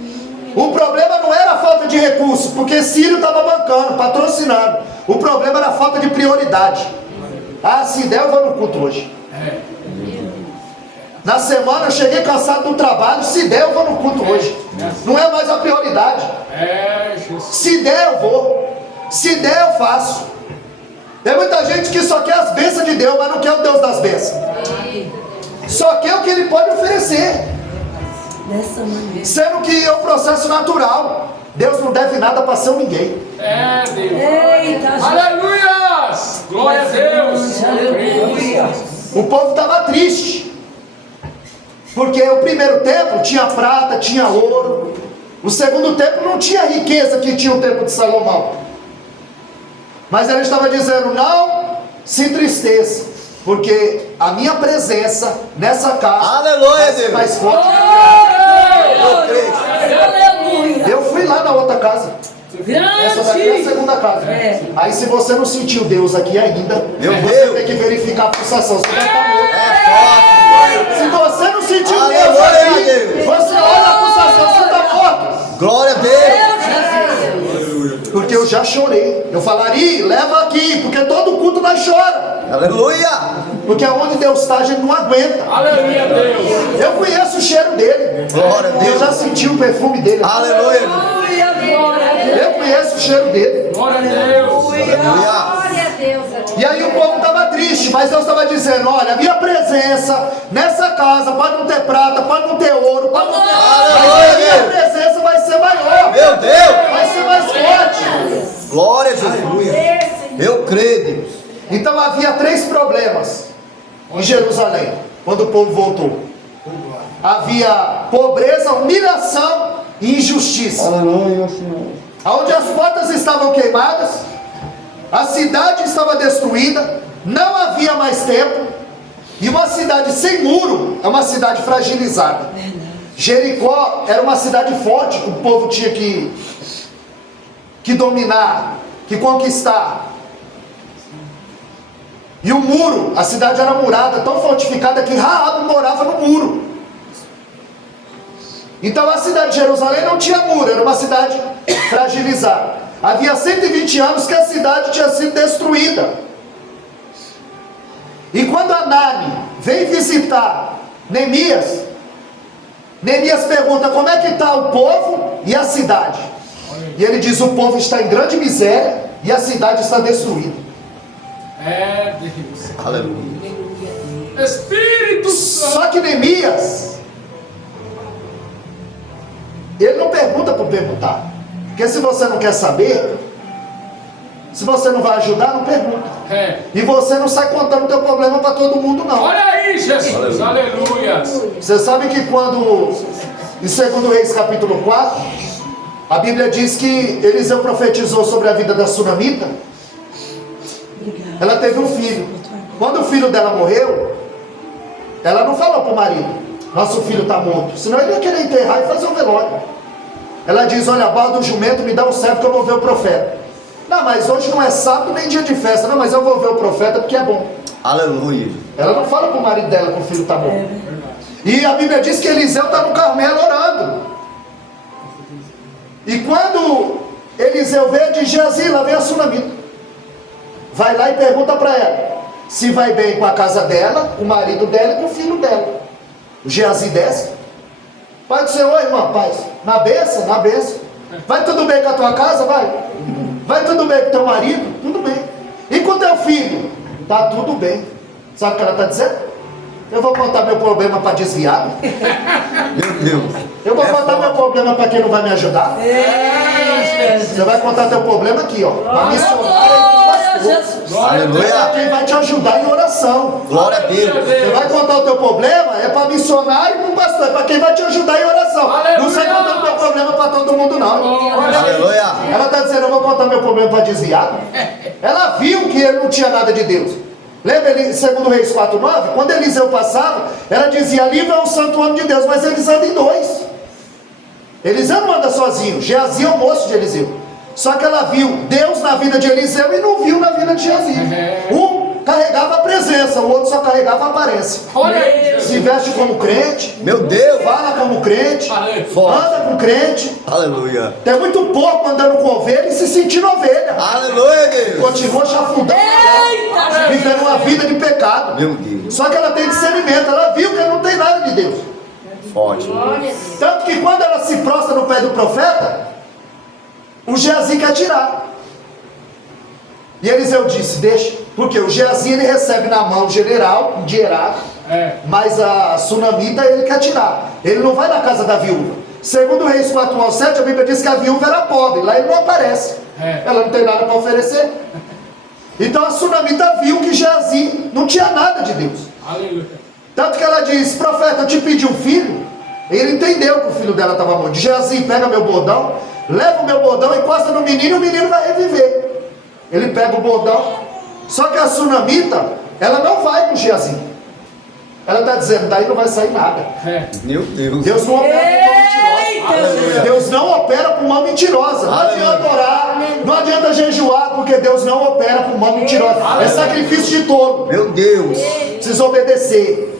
O problema não era a falta de recurso, porque Sírio estava bancando, patrocinando. O problema era a falta de prioridade. Ah, se der eu vou no culto hoje. Na semana eu cheguei cansado do trabalho, se der eu vou no culto hoje. Não é mais a prioridade. Se der eu vou, se der eu faço. Tem muita gente que só quer as bênçãos de Deus, mas não quer o Deus das bênçãos. Só quer o que Ele pode oferecer. Dessa maneira. Sendo que é um processo natural. Deus não deve nada para ser ninguém. É, Deus. Eita, Aleluia. Glória a Deus. aleluia. O povo estava triste, porque o primeiro templo tinha prata, tinha ouro. O segundo templo não tinha a riqueza que tinha o templo de Salomão. Mas ele estava dizendo: não se entristeça, porque a minha presença nessa casa Aleluia, vai ser Deus. mais forte. Aleluia. Eu fui lá na outra casa. Essa daqui é a segunda casa. Aí se você não sentiu Deus aqui ainda, Meu você Deus. tem que verificar a pulsação. Você vai estar morto. É forte. Se você não sentiu Deus Aleluia, aqui, Deus. você olha a pulsação, você está morto. Glória a Deus. Porque eu já chorei. Eu falaria: leva aqui, porque todo culto nós chora. Aleluia. Porque onde Deus está, a gente não aguenta. Aleluia, Deus. Eu conheço o cheiro dele. Glória a Eu Deus. já senti o perfume dele. Aleluia. Aleluia, glória a Deus. Eu conheço o cheiro dele. Glória a Deus. Aleluia. E aí o povo estava triste, mas Deus estava dizendo: olha, a minha presença nessa casa pode não ter prata, pode não ter ouro, pode não ter... mas a minha presença vai ser maior. Meu Deus. Vai ser mais forte. Glória a Jesus. Eu creio, Deus. Então havia 3 problemas em Jerusalém, quando o povo voltou. Havia pobreza, humilhação e injustiça. Aleluia, Senhor. Onde as portas estavam queimadas, a cidade estava destruída, não havia mais tempo, e uma cidade sem muro é uma cidade fragilizada. Jericó era uma cidade forte que o povo tinha que dominar, que conquistar. E o muro, a cidade era murada, tão fortificada que Raabe morava no muro. Então a cidade de Jerusalém não tinha muro, era uma cidade fragilizada. Havia 120 anos que a cidade tinha sido destruída. E quando Anani vem visitar Neemias, Neemias pergunta como é que está o povo e a cidade. E ele diz: o povo está em grande miséria e a cidade está destruída. É Deus. Aleluia. Espírito Santo. Só que Neemias, ele não pergunta por perguntar. Porque se você não quer saber, se você não vai ajudar, não pergunta. É. E você não sai contando o teu problema para todo mundo, não. Olha aí, Jesus. Aleluia. Você sabe que quando, em 2 Reis capítulo 4, a Bíblia diz que Eliseu profetizou sobre a vida da sunamita. Ela teve um filho. Quando o filho dela morreu, ela não falou para o marido: nosso filho está morto. Senão ele ia querer enterrar e fazer um velório. Ela diz: olha, borda o jumento, me dá um servo que eu vou ver o profeta. Não, mas hoje não é sábado nem dia de festa. Não, mas eu vou ver o profeta porque é bom. Aleluia. Ela não fala para o marido dela que o filho está morto. E a Bíblia diz que Eliseu está no Carmelo orando. E quando Eliseu vê, diz: Geazi, lá vem a sunamita. Vai lá e pergunta para ela se vai bem com a casa dela, com o marido dela e com o filho dela. O Geazi desce. Pai do Senhor, irmão, paz. Na bênção, na bênção. Vai tudo bem com a tua casa? Vai. Vai tudo bem com o teu marido? Tudo bem. E com o teu filho? Tá tudo bem. Sabe o que ela está dizendo? Eu vou contar meu problema para desviado. Meu Deus. Eu vou contar meu problema para quem não vai me ajudar. Você vai contar teu problema aqui, ó. Para missionário. Aleluia. Quem vai te ajudar em oração. Glória a Deus. Você vai contar o teu problema, é para missionário e para pastor, é para quem vai te ajudar em oração. Aleluia. Não sai contando o teu problema para todo mundo, não. Aleluia. Ela está dizendo: eu vou contar meu problema para desviado. Ela viu que ele não tinha nada de Deus. Lembra em 2 Reis 4:9? Quando Eliseu passava, ela dizia: ali vai um santo homem de Deus, mas eles andam em dois. Eliseu não anda sozinho, Geazi é o moço de Eliseu. Só que ela viu Deus na vida de Eliseu e não viu na vida de Geazi. Um carregava a presença, o outro só carregava a aparência. Olha aí, Se veste como crente, Meu Deus. fala como crente, Forte. anda com crente. Aleluia. Tem muito porco andando com ovelha e se sentindo ovelha. Aleluia, Deus. Continua chafurdando, vivendo uma vida de pecado. Meu Deus. Só que ela tem discernimento, ela viu que ela não tem nada de Deus. Forte. Tanto que quando ela se prostra no pé do profeta, o Geazi quer tirar. E Eliseu disse: deixa, porque o Geazi ele recebe na mão o general, um dinheirado, mas a sunamita ele quer tirar. Ele não vai na casa da viúva. Segundo Reis 4:7, a Bíblia diz que a viúva era pobre, lá ele não aparece. Ela não tem nada para oferecer. Então a sunamita viu que Geazi não tinha nada de Deus. Aleluia. Tanto que ela diz: profeta, eu te pedi um filho. Ele entendeu que o filho dela estava morto. Geazi, pega meu bordão, leva o meu bordão, encosta no menino e o menino vai reviver. Ele pega o bordão. Só que a sunamita, ela não vai com Geazi. Ela está dizendo: daí não vai sair nada. Meu Deus. Deus não opera por mão mentirosa. Deus não opera por mão mentirosa. Não adianta orar, não adianta jejuar, porque Deus não opera por mão mentirosa. É sacrifício de tolo. Meu Deus. Precisa obedecer.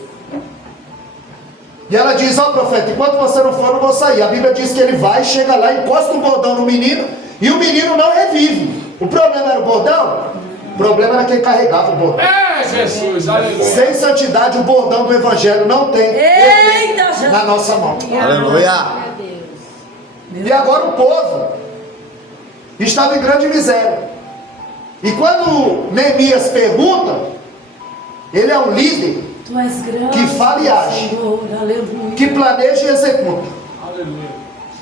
E ela diz: ó profeta, enquanto você não for, eu não vou sair. A Bíblia diz que ele vai, chega lá, encosta o bordão no menino e o menino não revive. O problema era o bordão? O problema era quem carregava o bordão. Jesus, aleluia. Sem santidade, o bordão do evangelho não tem efeito na nossa mão. Aleluia. E agora o povo estava em grande miséria. E quando Neemias pergunta, ele é um líder que fala e age, que planeja e executa. Aleluia.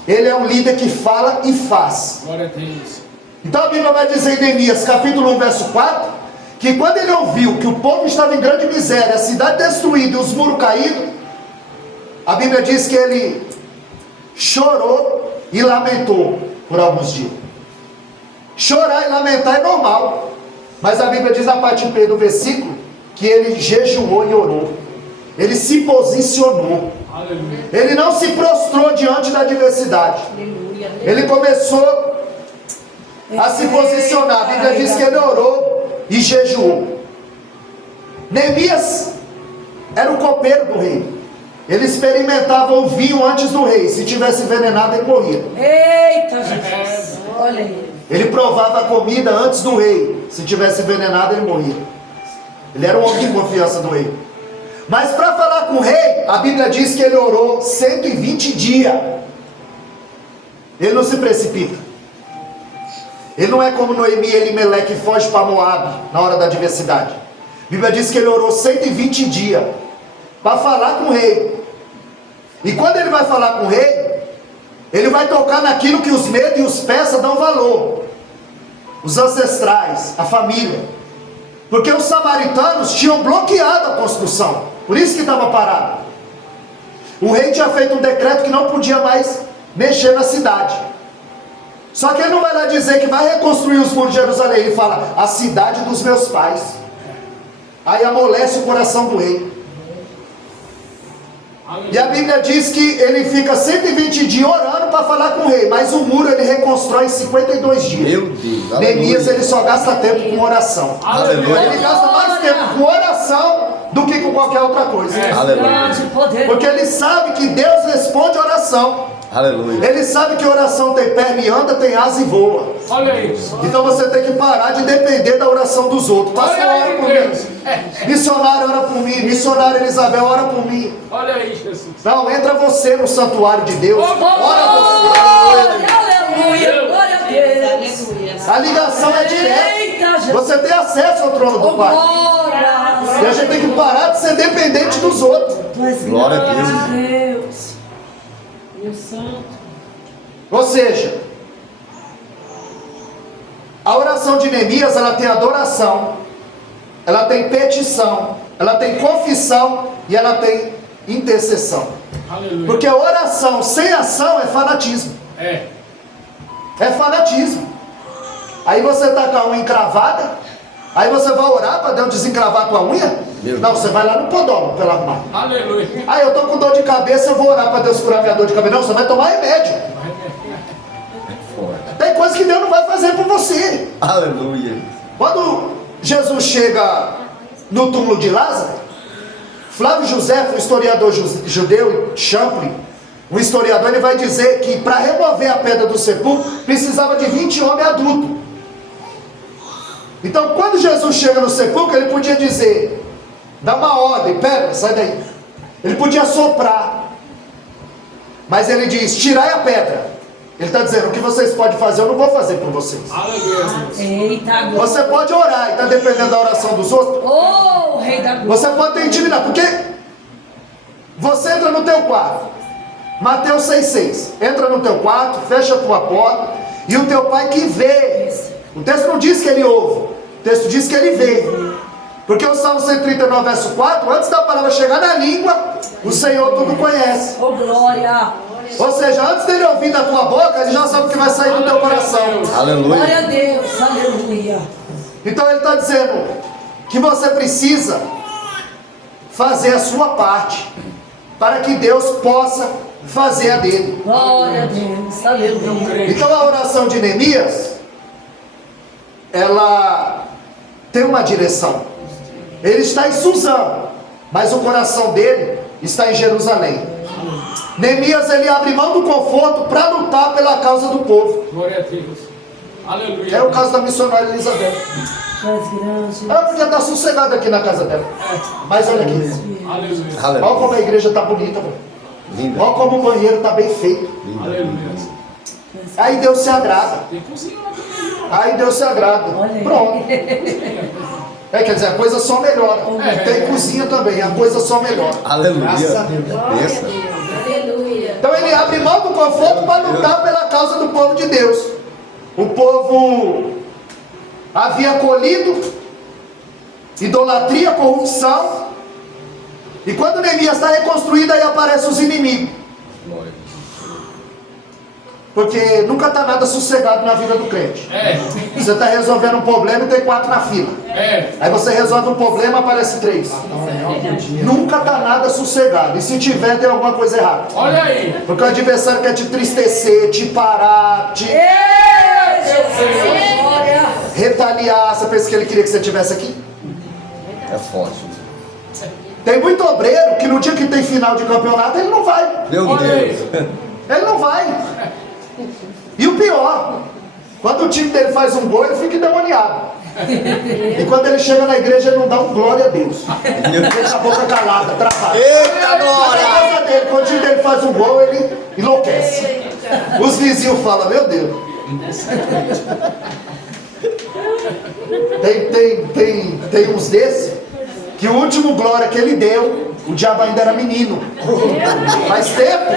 Ele é um líder que fala e faz. Glória a Deus. Então a Bíblia vai dizer em Neemias capítulo 1 verso 4, que quando ele ouviu que o povo estava em grande miséria, a cidade destruída e os muros caídos, a Bíblia diz que ele chorou e lamentou por alguns dias. Chorar e lamentar é normal. Mas a Bíblia diz na parte B do versículo que ele jejuou e orou. Ele se posicionou. Aleluia. Ele não se prostrou diante da adversidade. Ele começou a se posicionar. A Bíblia diz que ele orou e jejuou. Neemias era o copeiro do rei. Ele experimentava o vinho antes do rei. Se tivesse envenenado, ele morria. Eita, Jesus. Olha aí. Ele provava a comida antes do rei. Se tivesse envenenado, ele morria. Ele era um homem de confiança do rei. Mas para falar com o rei, a Bíblia diz que ele orou 120 dias. Ele não se precipita. Ele não é como Noemi e Elimelec que foge para Moabe na hora da adversidade. A Bíblia diz que ele orou 120 dias para falar com o rei. E quando ele vai falar com o rei, ele vai tocar naquilo que os medos e os persas dão valor. Os ancestrais, a família. Porque os samaritanos tinham bloqueado a construção. Por isso que estava parado. O rei tinha feito um decreto que não podia mais mexer na cidade. Só que ele não vai lá dizer que vai reconstruir os muros de Jerusalém. Ele fala, a cidade dos meus pais. Aí amolece o coração do rei. E a Bíblia diz que ele fica 120 dias orando para falar com o rei. Mas o muro ele reconstrói em 52 dias. Meu Deus. Neemias ele só gasta tempo com oração. Aleluia. Ele gasta mais tempo com oração do que com qualquer outra coisa. Aleluia. Porque ele sabe que Deus responde a oração. Aleluia. Ele sabe que oração tem perna e anda, tem asa e voa. Olha isso. Então você tem que parar de depender da oração dos outros. Pastor, ora por mim. Missionário, ora por mim. Missionária Elizabeth, ora por mim. Olha aí, Jesus. Não, entra você no santuário de Deus. Ora você. Aleluia. Glória a Deus. A ligação é direta. Eita, Jesus. Você tem acesso ao trono do Pai. E a gente tem que parar de ser dependente dos outros. Glória a Deus. Deus. Meu santo. Ou seja, a oração de Neemias, ela tem adoração, ela tem petição, ela tem confissão e ela tem intercessão. Aleluia. Porque a oração sem ação é fanatismo. É. É fanatismo. Aí você está com a unha encravada, aí você vai orar para Deus desencravar a tua unha? Não, você vai lá no podólogo para ela arrumar. Aleluia. Aí eu estou com dor de cabeça, eu vou orar para Deus curar minha dor de cabeça. Não, você vai tomar remédio. Tem coisa que Deus não vai fazer por você. Aleluia. Quando Jesus chega no túmulo de Lázaro, Flávio José, um historiador judeu, Champlin, um historiador, ele vai dizer que para remover a pedra do sepulcro, precisava de 20 homens adultos. Então quando Jesus chega no sepulcro, ele podia dizer, dá uma ordem, pedra, sai daí. Ele podia soprar. Mas ele diz, tirai a pedra. Ele está dizendo, o que vocês podem fazer, eu não vou fazer por vocês. Aleluia. Eita, glória. Você pode orar e está dependendo da oração dos outros. Oh, Rei da glória. Você pode ter intimidade, porque você entra no teu quarto. Mateus 6,6. Entra no teu quarto, fecha a tua porta, e o teu pai que vê. O texto não diz que ele ouve, o texto diz que ele vê. Porque o Salmo 139, verso 4, antes da palavra chegar na língua, o Senhor tudo conhece. Oh, glória. Ou seja, antes dele ouvir da tua boca, ele já sabe o que vai sair do teu coração. Aleluia. Glória a Deus. Aleluia. Então ele está dizendo que você precisa fazer a sua parte, para que Deus possa fazer a dele. Glória a Deus. Aleluia. Então a oração de Neemias, ela tem uma direção. Ele está em Suzã, mas o coração dele está em Jerusalém. Neemias, ele abre mão do conforto para lutar pela causa do povo. Glória a Deus. Aleluia. É o caso da missionária Elizabeth. Ela podia estar sossegada aqui na casa dela. Mas olha aqui. Aleluia. Olha como a igreja está bonita. Linda. Olha como o banheiro está bem feito. Aleluia. Aí Deus se agrada. Tem cozinha lá também. Aí Deus se agrada. Pronto. Quer dizer, a coisa só melhora. Tem cozinha também, a coisa só melhora. Aleluia. Graças a Deus. Benção. Aleluia. Então ele abre mão do conforto para lutar pela causa do povo de Deus. O povo havia colhido idolatria, corrupção. E quando Neemias está reconstruído, aí aparecem os inimigos. Porque nunca está nada sossegado na vida do crente. Você está resolvendo um problema e tem 4 na fila. Aí você resolve um problema, aparece 3. Nunca está nada sossegado. E se tiver, tem alguma coisa errada. Olha aí. Porque o adversário quer te entristecer, te parar, te retaliar. Você pensa que ele queria que você estivesse aqui? É forte. Tem muito obreiro que no dia que tem final de campeonato, ele não vai. Meu Olha Deus. Ele não vai. E o pior, quando o time dele faz um gol, ele fica endemoniado. E quando ele chega na igreja, ele não dá um glória a Deus. Deixa a boca calada, travada. Eita, glória! Dele, quando o time dele faz um gol, ele enlouquece. Os vizinhos falam, meu Deus. Tem uns desses que o último glória que ele deu, o diabo ainda era menino. Faz tempo.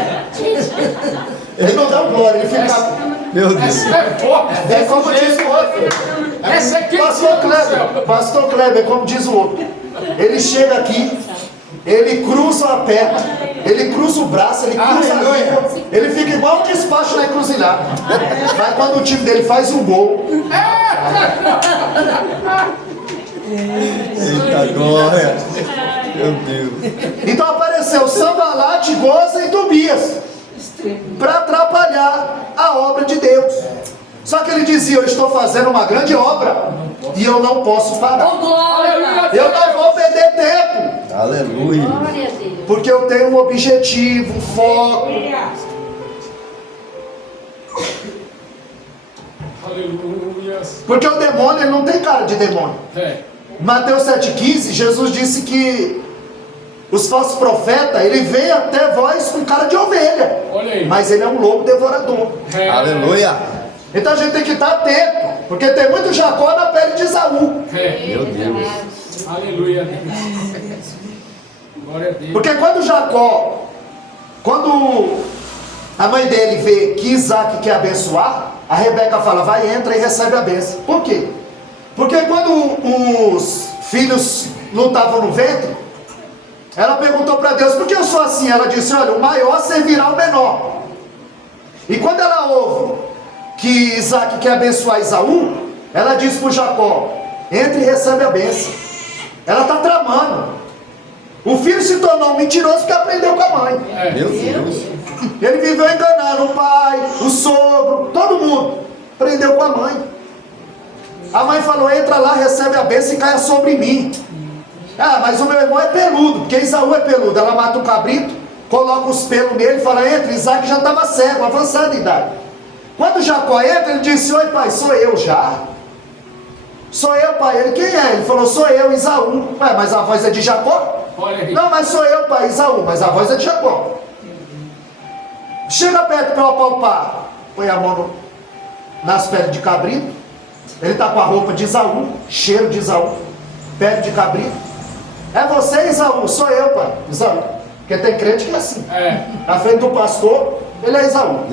Ele não dá glória, ele fica. Meu Deus. Essa é forte. É como diz o outro. Essa é Pastor Kleber, como diz o outro. Ele chega aqui, ele cruza a perna, ele cruza o braço, ele cruza a língua, ele fica igual um despacho na encruzilhada. Mas quando o time dele faz um gol, Eita, glória. Meu Deus. então apareceu Sambalat, Goza e Tobias para atrapalhar a obra de Deus. Só que ele dizia, eu estou fazendo uma grande obra e eu não posso parar. Eu não vou perder tempo. Aleluia. Porque eu tenho um objetivo, um foco. Aleluia. Porque o demônio, ele não tem cara de demônio. Mateus 7,15, Jesus disse que os falsos profetas, ele vem até vós com cara de ovelha. Olha aí. Mas ele é um lobo devorador. Aleluia. Então a gente tem que estar atento. Porque tem muito Jacó na pele de Esaú. Meu Deus. Aleluia. Glória a Deus. Porque quando a mãe dele vê que Isaac quer abençoar, a Rebeca fala, vai, entra e recebe a bênção. Por quê? Porque quando os filhos lutavam no ventre, ela perguntou para Deus, por que eu sou assim? Ela disse, olha, o maior servirá ao menor. E quando ela ouve que Isaac quer abençoar Esaú, ela diz para o Jacó, entre e recebe a bênção. Ela está tramando. O filho se tornou um mentiroso porque aprendeu com a mãe. Meu Deus. Ele viveu enganando o pai, o sogro, todo mundo. Aprendeu com a mãe. A mãe falou, entra lá, recebe a bênção e caia sobre mim. Ah, mas o meu irmão é peludo, porque Esaú é peludo. Ela mata um cabrito, coloca os pelos nele e fala, entra. Isaac já estava cego, avançado em idade. Quando Jacó entra, ele disse, oi pai, sou eu já. Sou eu, pai. Ele, quem é? Ele falou, sou eu, Esaú. Ué, mas a voz é de Jacó? Olha aí. Não, mas sou eu, pai, Esaú, mas a voz é de Jacó. Chega perto para eu apalpar. Põe a mão nas peles de cabrito. Ele está com a roupa de Esaú, cheiro de Esaú, pele de cabrito. É você, Esaú? Sou eu, pai, Esaú. Porque tem crente que é assim. Na frente do pastor, ele é Esaú.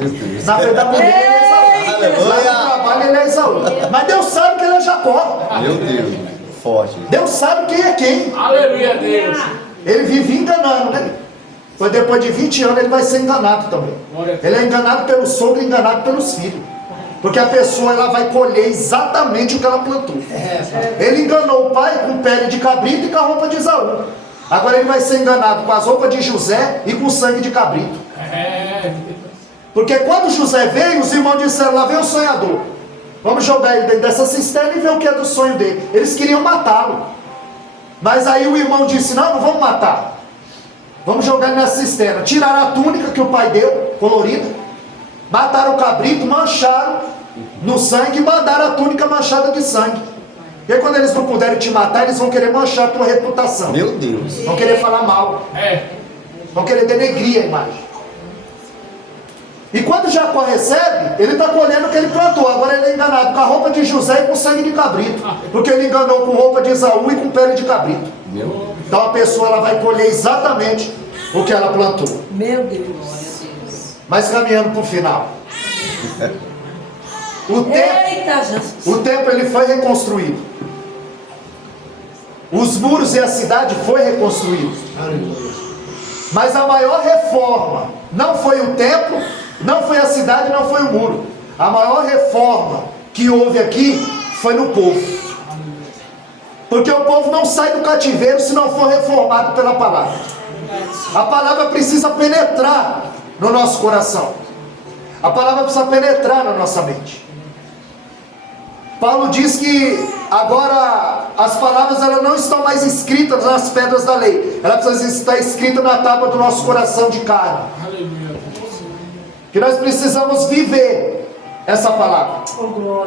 Na frente da mulher, ele é Esaú. Lá no trabalho, ele é Esaú. Mas Deus sabe que ele é Jacó. Meu Deus. Forte. Deus sabe quem é quem. Aleluia, Deus. Ele vive enganando, né? Pois depois de 20 anos ele vai ser enganado também. Ele é enganado pelo sogro e enganado pelos filhos. Porque a pessoa ela vai colher exatamente o que ela plantou. Ele enganou o pai com pele de cabrito e com a roupa de Esaú. Agora ele vai ser enganado com as roupas de José e com sangue de cabrito. Porque quando José veio, os irmãos disseram, lá vem o sonhador. Vamos jogar ele dentro dessa cisterna e ver o que é do sonho dele. Eles queriam matá-lo. Mas aí o irmão disse, não, não vamos matar. Vamos jogar ele nessa cisterna. Tiraram a túnica que o pai deu, colorida. Mataram o cabrito, mancharam no sangue e mandaram a túnica manchada de sangue. E aí quando eles não puderem te matar, eles vão querer manchar a tua reputação. Meu Deus. Vão querer falar mal. Vão querer denegrir a imagem. E quando Jacó recebe, ele está colhendo o que ele plantou. Agora ele é enganado com a roupa de José e com sangue de cabrito. Porque ele enganou com roupa de Esaú e com pele de cabrito. Então a pessoa ela vai colher exatamente o que ela plantou. Meu Deus. Mas caminhando para o final. Eita, Jesus. O templo ele foi reconstruído. Os muros e a cidade foi reconstruído. Mas a maior reforma não foi o templo Não foi a cidade, não foi o muro. A maior reforma que houve aqui foi no povo. Porque o povo não sai do cativeiro se não for reformado pela palavra. A palavra precisa penetrar no nosso coração. A palavra precisa penetrar na nossa mente. Paulo diz que agora as palavras elas não estão mais escritas nas pedras da lei. Ela precisa estar escrita na tábua do nosso coração de carne. Que nós precisamos viver essa palavra.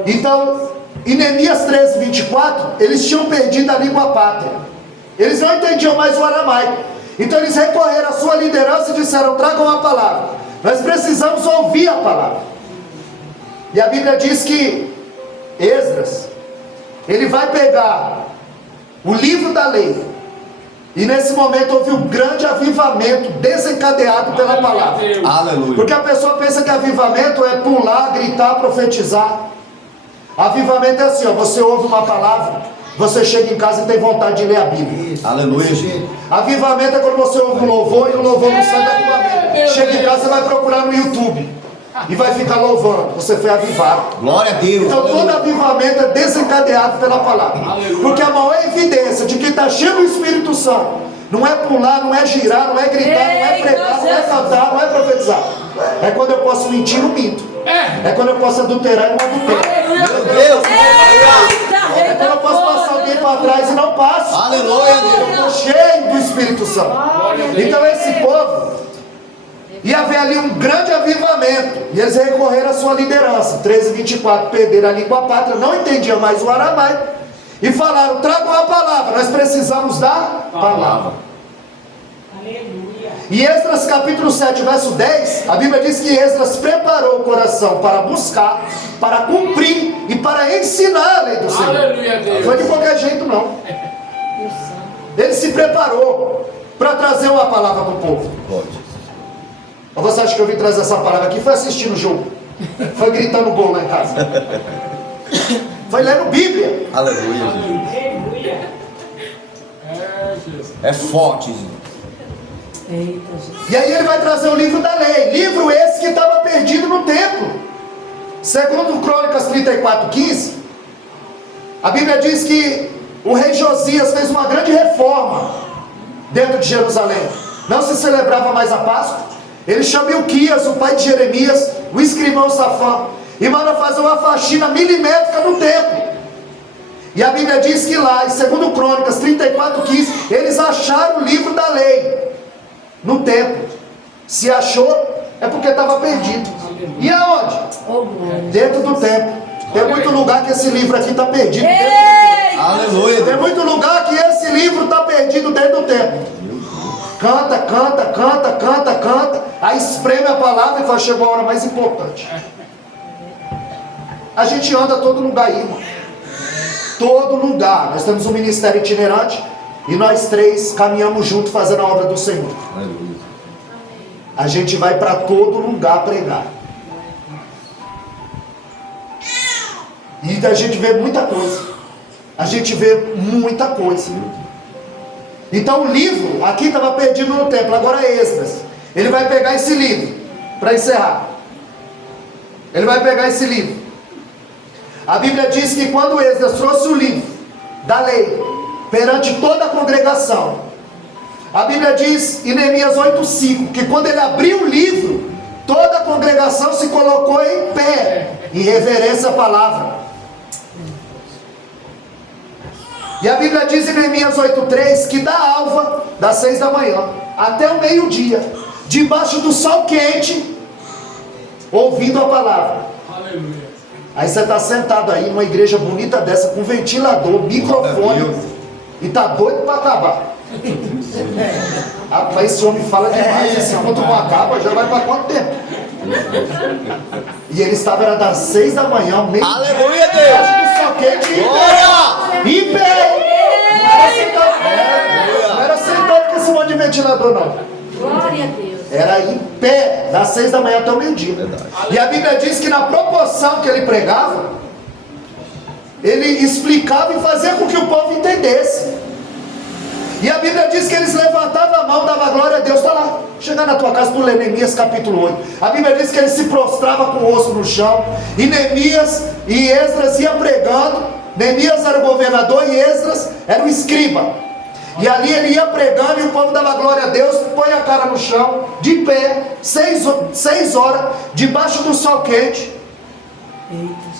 Então, em Neemias 13, 24, eles tinham perdido a língua pátria. Eles não entendiam mais o aramaico. Então eles recorreram à sua liderança e disseram: tragam a palavra. Nós precisamos ouvir a palavra. E a Bíblia diz que Esdras, ele vai pegar o livro da lei, e nesse momento houve um grande avivamento desencadeado pela palavra. Aleluia. Porque a pessoa pensa que avivamento é pular, gritar, profetizar. Avivamento é assim, ó, você ouve uma palavra, você chega em casa e tem vontade de ler a Bíblia. Aleluia, gente. Avivamento é quando você ouve um louvor e o louvor não sai do avivamento. Chega em casa e vai procurar no YouTube e vai ficar louvando, você foi avivado. Glória a Deus. Então todo avivamento é desencadeado pela palavra. Porque a maior evidência de que está cheio do Espírito Santo não é pular, não é girar, não é gritar, não é pregar, não é cantar, não é profetizar. É quando eu posso mentir, não minto. É quando eu posso adulterar e não adultero. Meu Deus. É quando eu posso passar alguém para trás e não passo. Aleluia, Deus. Eu estou cheio do Espírito Santo. Então esse povo ia haver ali um grande avivamento, e eles recorreram à sua liderança. 13, 24, perderam a língua pátria, não entendiam mais o aramaico, e falaram: tragam a palavra, nós precisamos da palavra. E Esdras capítulo 7, verso 10, a Bíblia diz que Esdras preparou o coração para buscar, para cumprir e para ensinar a lei do Senhor. Não foi de qualquer jeito não. Ele se preparou para trazer uma palavra para o povo. Ou você acha que eu vim trazer essa palavra aqui? Foi assistindo o jogo, foi gritando gol lá em casa, foi lendo Bíblia. Aleluia. É forte, gente. E aí ele vai trazer o livro da lei, livro esse que estava perdido no templo. Segundo Crônicas 34, 15, a Bíblia diz que o rei Josias fez uma grande reforma dentro de Jerusalém. Não se celebrava mais a Páscoa. Ele chama Ilquias, o pai de Jeremias, o escrivão Safã, e manda fazer uma faxina milimétrica no templo. E a Bíblia diz que lá, em 2 Crônicas 34, 15, eles acharam o livro da lei no templo. Se achou, é porque estava perdido. E aonde? Dentro do templo. Tem muito lugar que esse livro aqui está perdido dentro do templo. Aleluia. Tem muito lugar que esse livro está perdido dentro do templo. Canta, canta, canta, canta, canta. Aí espreme a palavra e fala: chegou a hora mais importante. A gente anda a todo lugar aí, irmão. Todo lugar. Nós temos um ministério itinerante e nós três caminhamos juntos fazendo a obra do Senhor. Aleluia. A gente vai para todo lugar pregar. E a gente vê muita coisa. A gente vê muita coisa. Então o livro aqui estava perdido no templo. Agora é Esdras. Ele vai pegar esse livro para encerrar. Ele vai pegar esse livro. A Bíblia diz que quando Esdras trouxe o livro da lei perante toda a congregação, a Bíblia diz em Neemias 8,5 que quando ele abriu o livro, toda a congregação se colocou em pé em reverência à palavra. E a Bíblia diz em Neemias 8,3 que da alva, das 6 da manhã até o meio-dia, debaixo do sol quente, ouvindo a palavra. Aleluia. Aí você está sentado aí numa igreja bonita dessa, com ventilador, microfone, e está doido para acabar. Rapaz, esse homem fala demais, esse enquanto não acaba, já vai para quanto tempo? E ele estava, era das 6 da manhã, meio-dia. Aleluia, Deus. Do sol quente, em pé. Não era sentado com esse monte de ventilador, não. Glória a Deus. Era em pé, das 6 da manhã até o meio-dia. E a Bíblia diz que na proporção que ele pregava, ele explicava e fazia com que o povo entendesse. E a Bíblia diz que eles levantavam a mão, davam glória a Deus. Está lá, chegar na tua casa, tu lê Neemias capítulo 8. A Bíblia diz que eles se prostravam com o rosto no chão. E Neemias e Esdras iam pregando. Neemias era o governador e Esdras era o escriba. E ali ele ia pregando e o povo dava glória a Deus. Põe a cara no chão, de pé, 6 horas, debaixo do sol quente.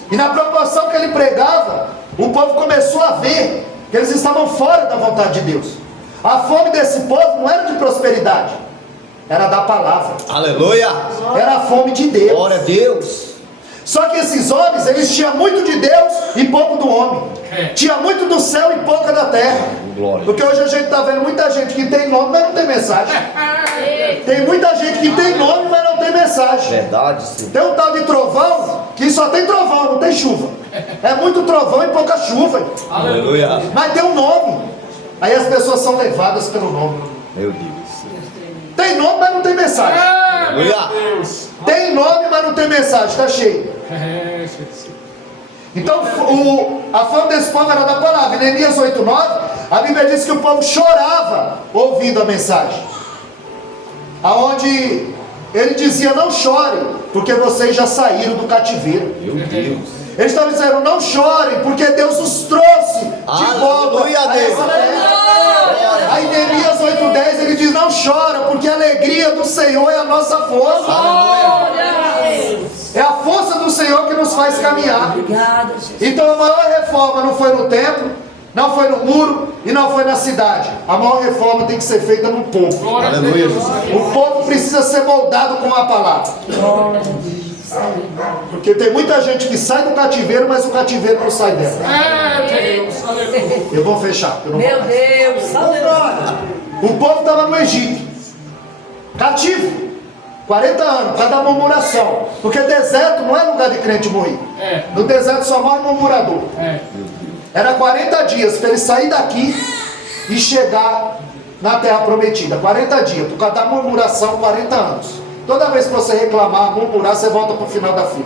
E na proporção que ele pregava, o povo começou a ver que eles estavam fora da vontade de Deus. A fome desse povo não era de prosperidade, era da palavra. Aleluia. Era a fome de Deus. Glória a Deus. Só que esses homens, eles tinham muito de Deus e pouco do homem. Tinha muito do céu e pouca da terra. Glória. Porque hoje a gente está vendo muita gente que tem nome, mas não tem mensagem. Tem muita gente que tem nome, mas não tem mensagem. Verdade, sim. Tem um tal de trovão que só tem trovão, não tem chuva. É muito trovão e pouca chuva. Aleluia. Mas tem um nome. Aí as pessoas são levadas pelo nome. Meu Deus. Tem nome, mas não tem mensagem. Aleluia. Tem nome, mas não tem mensagem. Está cheio. Então a fama desse povo era da palavra. Em Neemias 8:9, a Bíblia diz que o povo chorava ouvindo a mensagem. Aonde ele dizia: não chore, porque vocês já saíram do cativeiro. Meu Deus. Eles estavam dizendo: não chorem, porque Deus os trouxe de volta Aleluia, a Deus. essa terra. Aí em Neemias 8:10 ele diz: não chora, porque a alegria do Senhor é a nossa força. É a força do Senhor que nos faz caminhar. Obrigada, Jesus. Então a maior reforma não foi no templo, não foi no muro e não foi na cidade. A maior reforma tem que ser feita no povo. Aleluia, Jesus. O povo precisa ser moldado com a palavra. Glória a Deus. Aleluia. Porque tem muita gente que sai do cativeiro, mas o cativeiro não sai dela. Eu vou fechar. Eu não vou Meu mais. Deus. Aleluia. O povo estava no Egito, cativo, 40 anos, cada murmuração. Porque deserto não é lugar de crente morrer. No deserto só morre murmurador. Era 40 dias para ele sair daqui e chegar na terra prometida. 40 dias, por causa da murmuração, 40 anos. Toda vez que você reclamar, murmurar, você volta para o final da fila.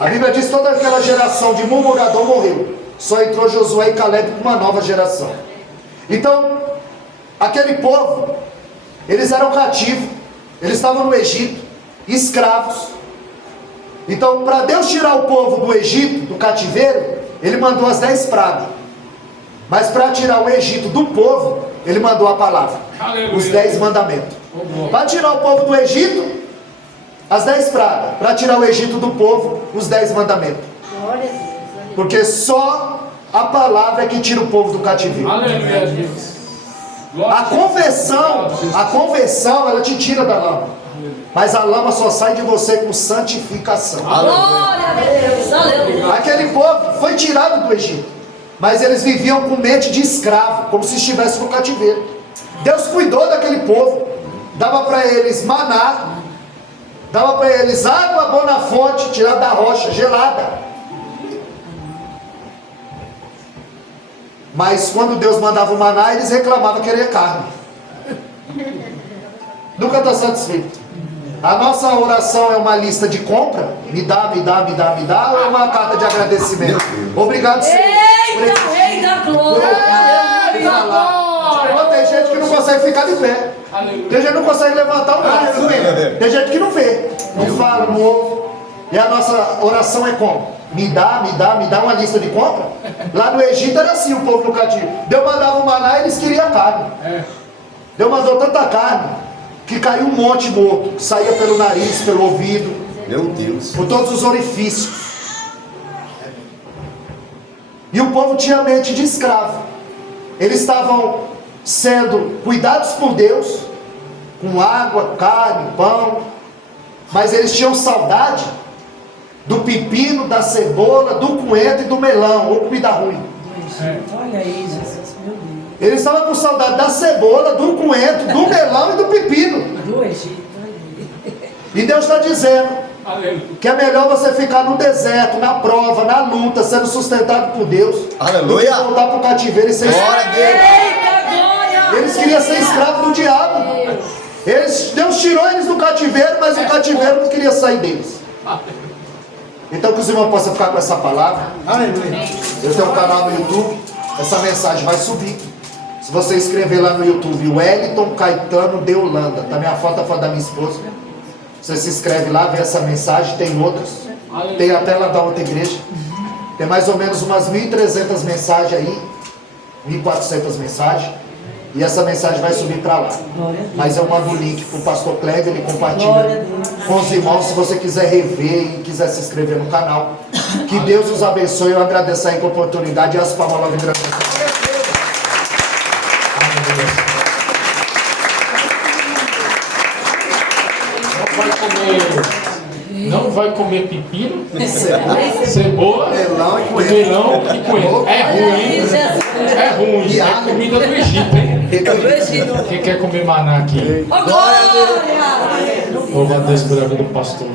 A Bíblia diz que toda aquela geração de murmurador morreu. Só entrou Josué e Caleb com uma nova geração. Então, aquele povo, eles eram cativos. Eles estavam no Egito, escravos. Então, para Deus tirar o povo do Egito, do cativeiro, Ele mandou as 10 pragas. Mas para tirar o Egito do povo, Ele mandou a palavra. Aleluia. Os 10 mandamentos. Para tirar o povo do Egito, as 10 pragas. Para tirar o Egito do povo, os 10 mandamentos. Glória a Deus. Porque só a palavra é que tira o povo do cativeiro. Aleluia, Deus. A conversão, ela te tira da lama. Mas a lama só sai de você com santificação. Glória a Deus. Aleluia. Aquele povo foi tirado do Egito, mas eles viviam com mente de escravo, como se estivesse no cativeiro. Deus cuidou daquele povo, dava para eles maná, dava para eles água boa na fonte, tirada da rocha, gelada. Mas quando Deus mandava o maná, eles reclamavam que queria carne. Nunca está satisfeito. A nossa oração é uma lista de compra. Me dá, me dá, me dá, me dá. Ou é uma carta de agradecimento? Obrigado, Senhor. Eita, Rei da Glória. Aleluia. Tem gente que não consegue ficar de pé. Tem gente que não consegue levantar o braço. Tem gente que não vê, não fala, não ouve. E a nossa oração é como? Me dá, me dá, me dá uma lista de compra. Lá no Egito era assim, o povo no cativo. Deus mandava o maná e eles queriam carne. Deus mandou tanta carne que caiu um monte morto, que saía pelo nariz, pelo ouvido, Meu Deus. por todos os orifícios. E o povo tinha mente de escravo. Eles estavam sendo cuidados por Deus, com água, carne, pão, mas eles tinham saudade do pepino, da cebola, do coentro e do melão, ou comida ruim. Olha aí, Jesus, meu Deus. Eles estavam com saudade da cebola, do coentro, do melão e do pepino. Do Egito, olha aí. E Deus está dizendo que é melhor você ficar no deserto, na prova, na luta, sendo sustentado por Deus, Aleluia. do que voltar para o cativeiro e ser escravo. Glória a Deus. Eita, glória. Eles queriam ser escravos do diabo. Deus tirou eles do cativeiro, mas o cativeiro não queria sair deles. Então que os irmãos possam ficar com essa palavra. Eu tenho um canal no YouTube, essa mensagem vai subir. Se você escrever lá no YouTube, Wellington Caetano de Holanda, tá minha foto, a foto da minha esposa. Você se inscreve lá, vê essa mensagem, tem outras. Tem até lá da outra igreja. Tem mais ou menos umas 1.300 mensagens aí, 1.400 mensagens. E essa mensagem vai subir para lá. Mas eu mando o link para o pastor Cleber, ele compartilha com os irmãos, se você quiser rever e quiser se inscrever no canal. Que Deus os abençoe, eu agradeço aí com a oportunidade e as palmas logo em grande. Não vai comer pepino, Cebola, cebola, melão e coentro. melão e coentro. É ruim, é ruim. E É água. comida do Egito, hein? Egito. Quem quer comer maná aqui? Glória! Louva a Deus pela vida do pastor.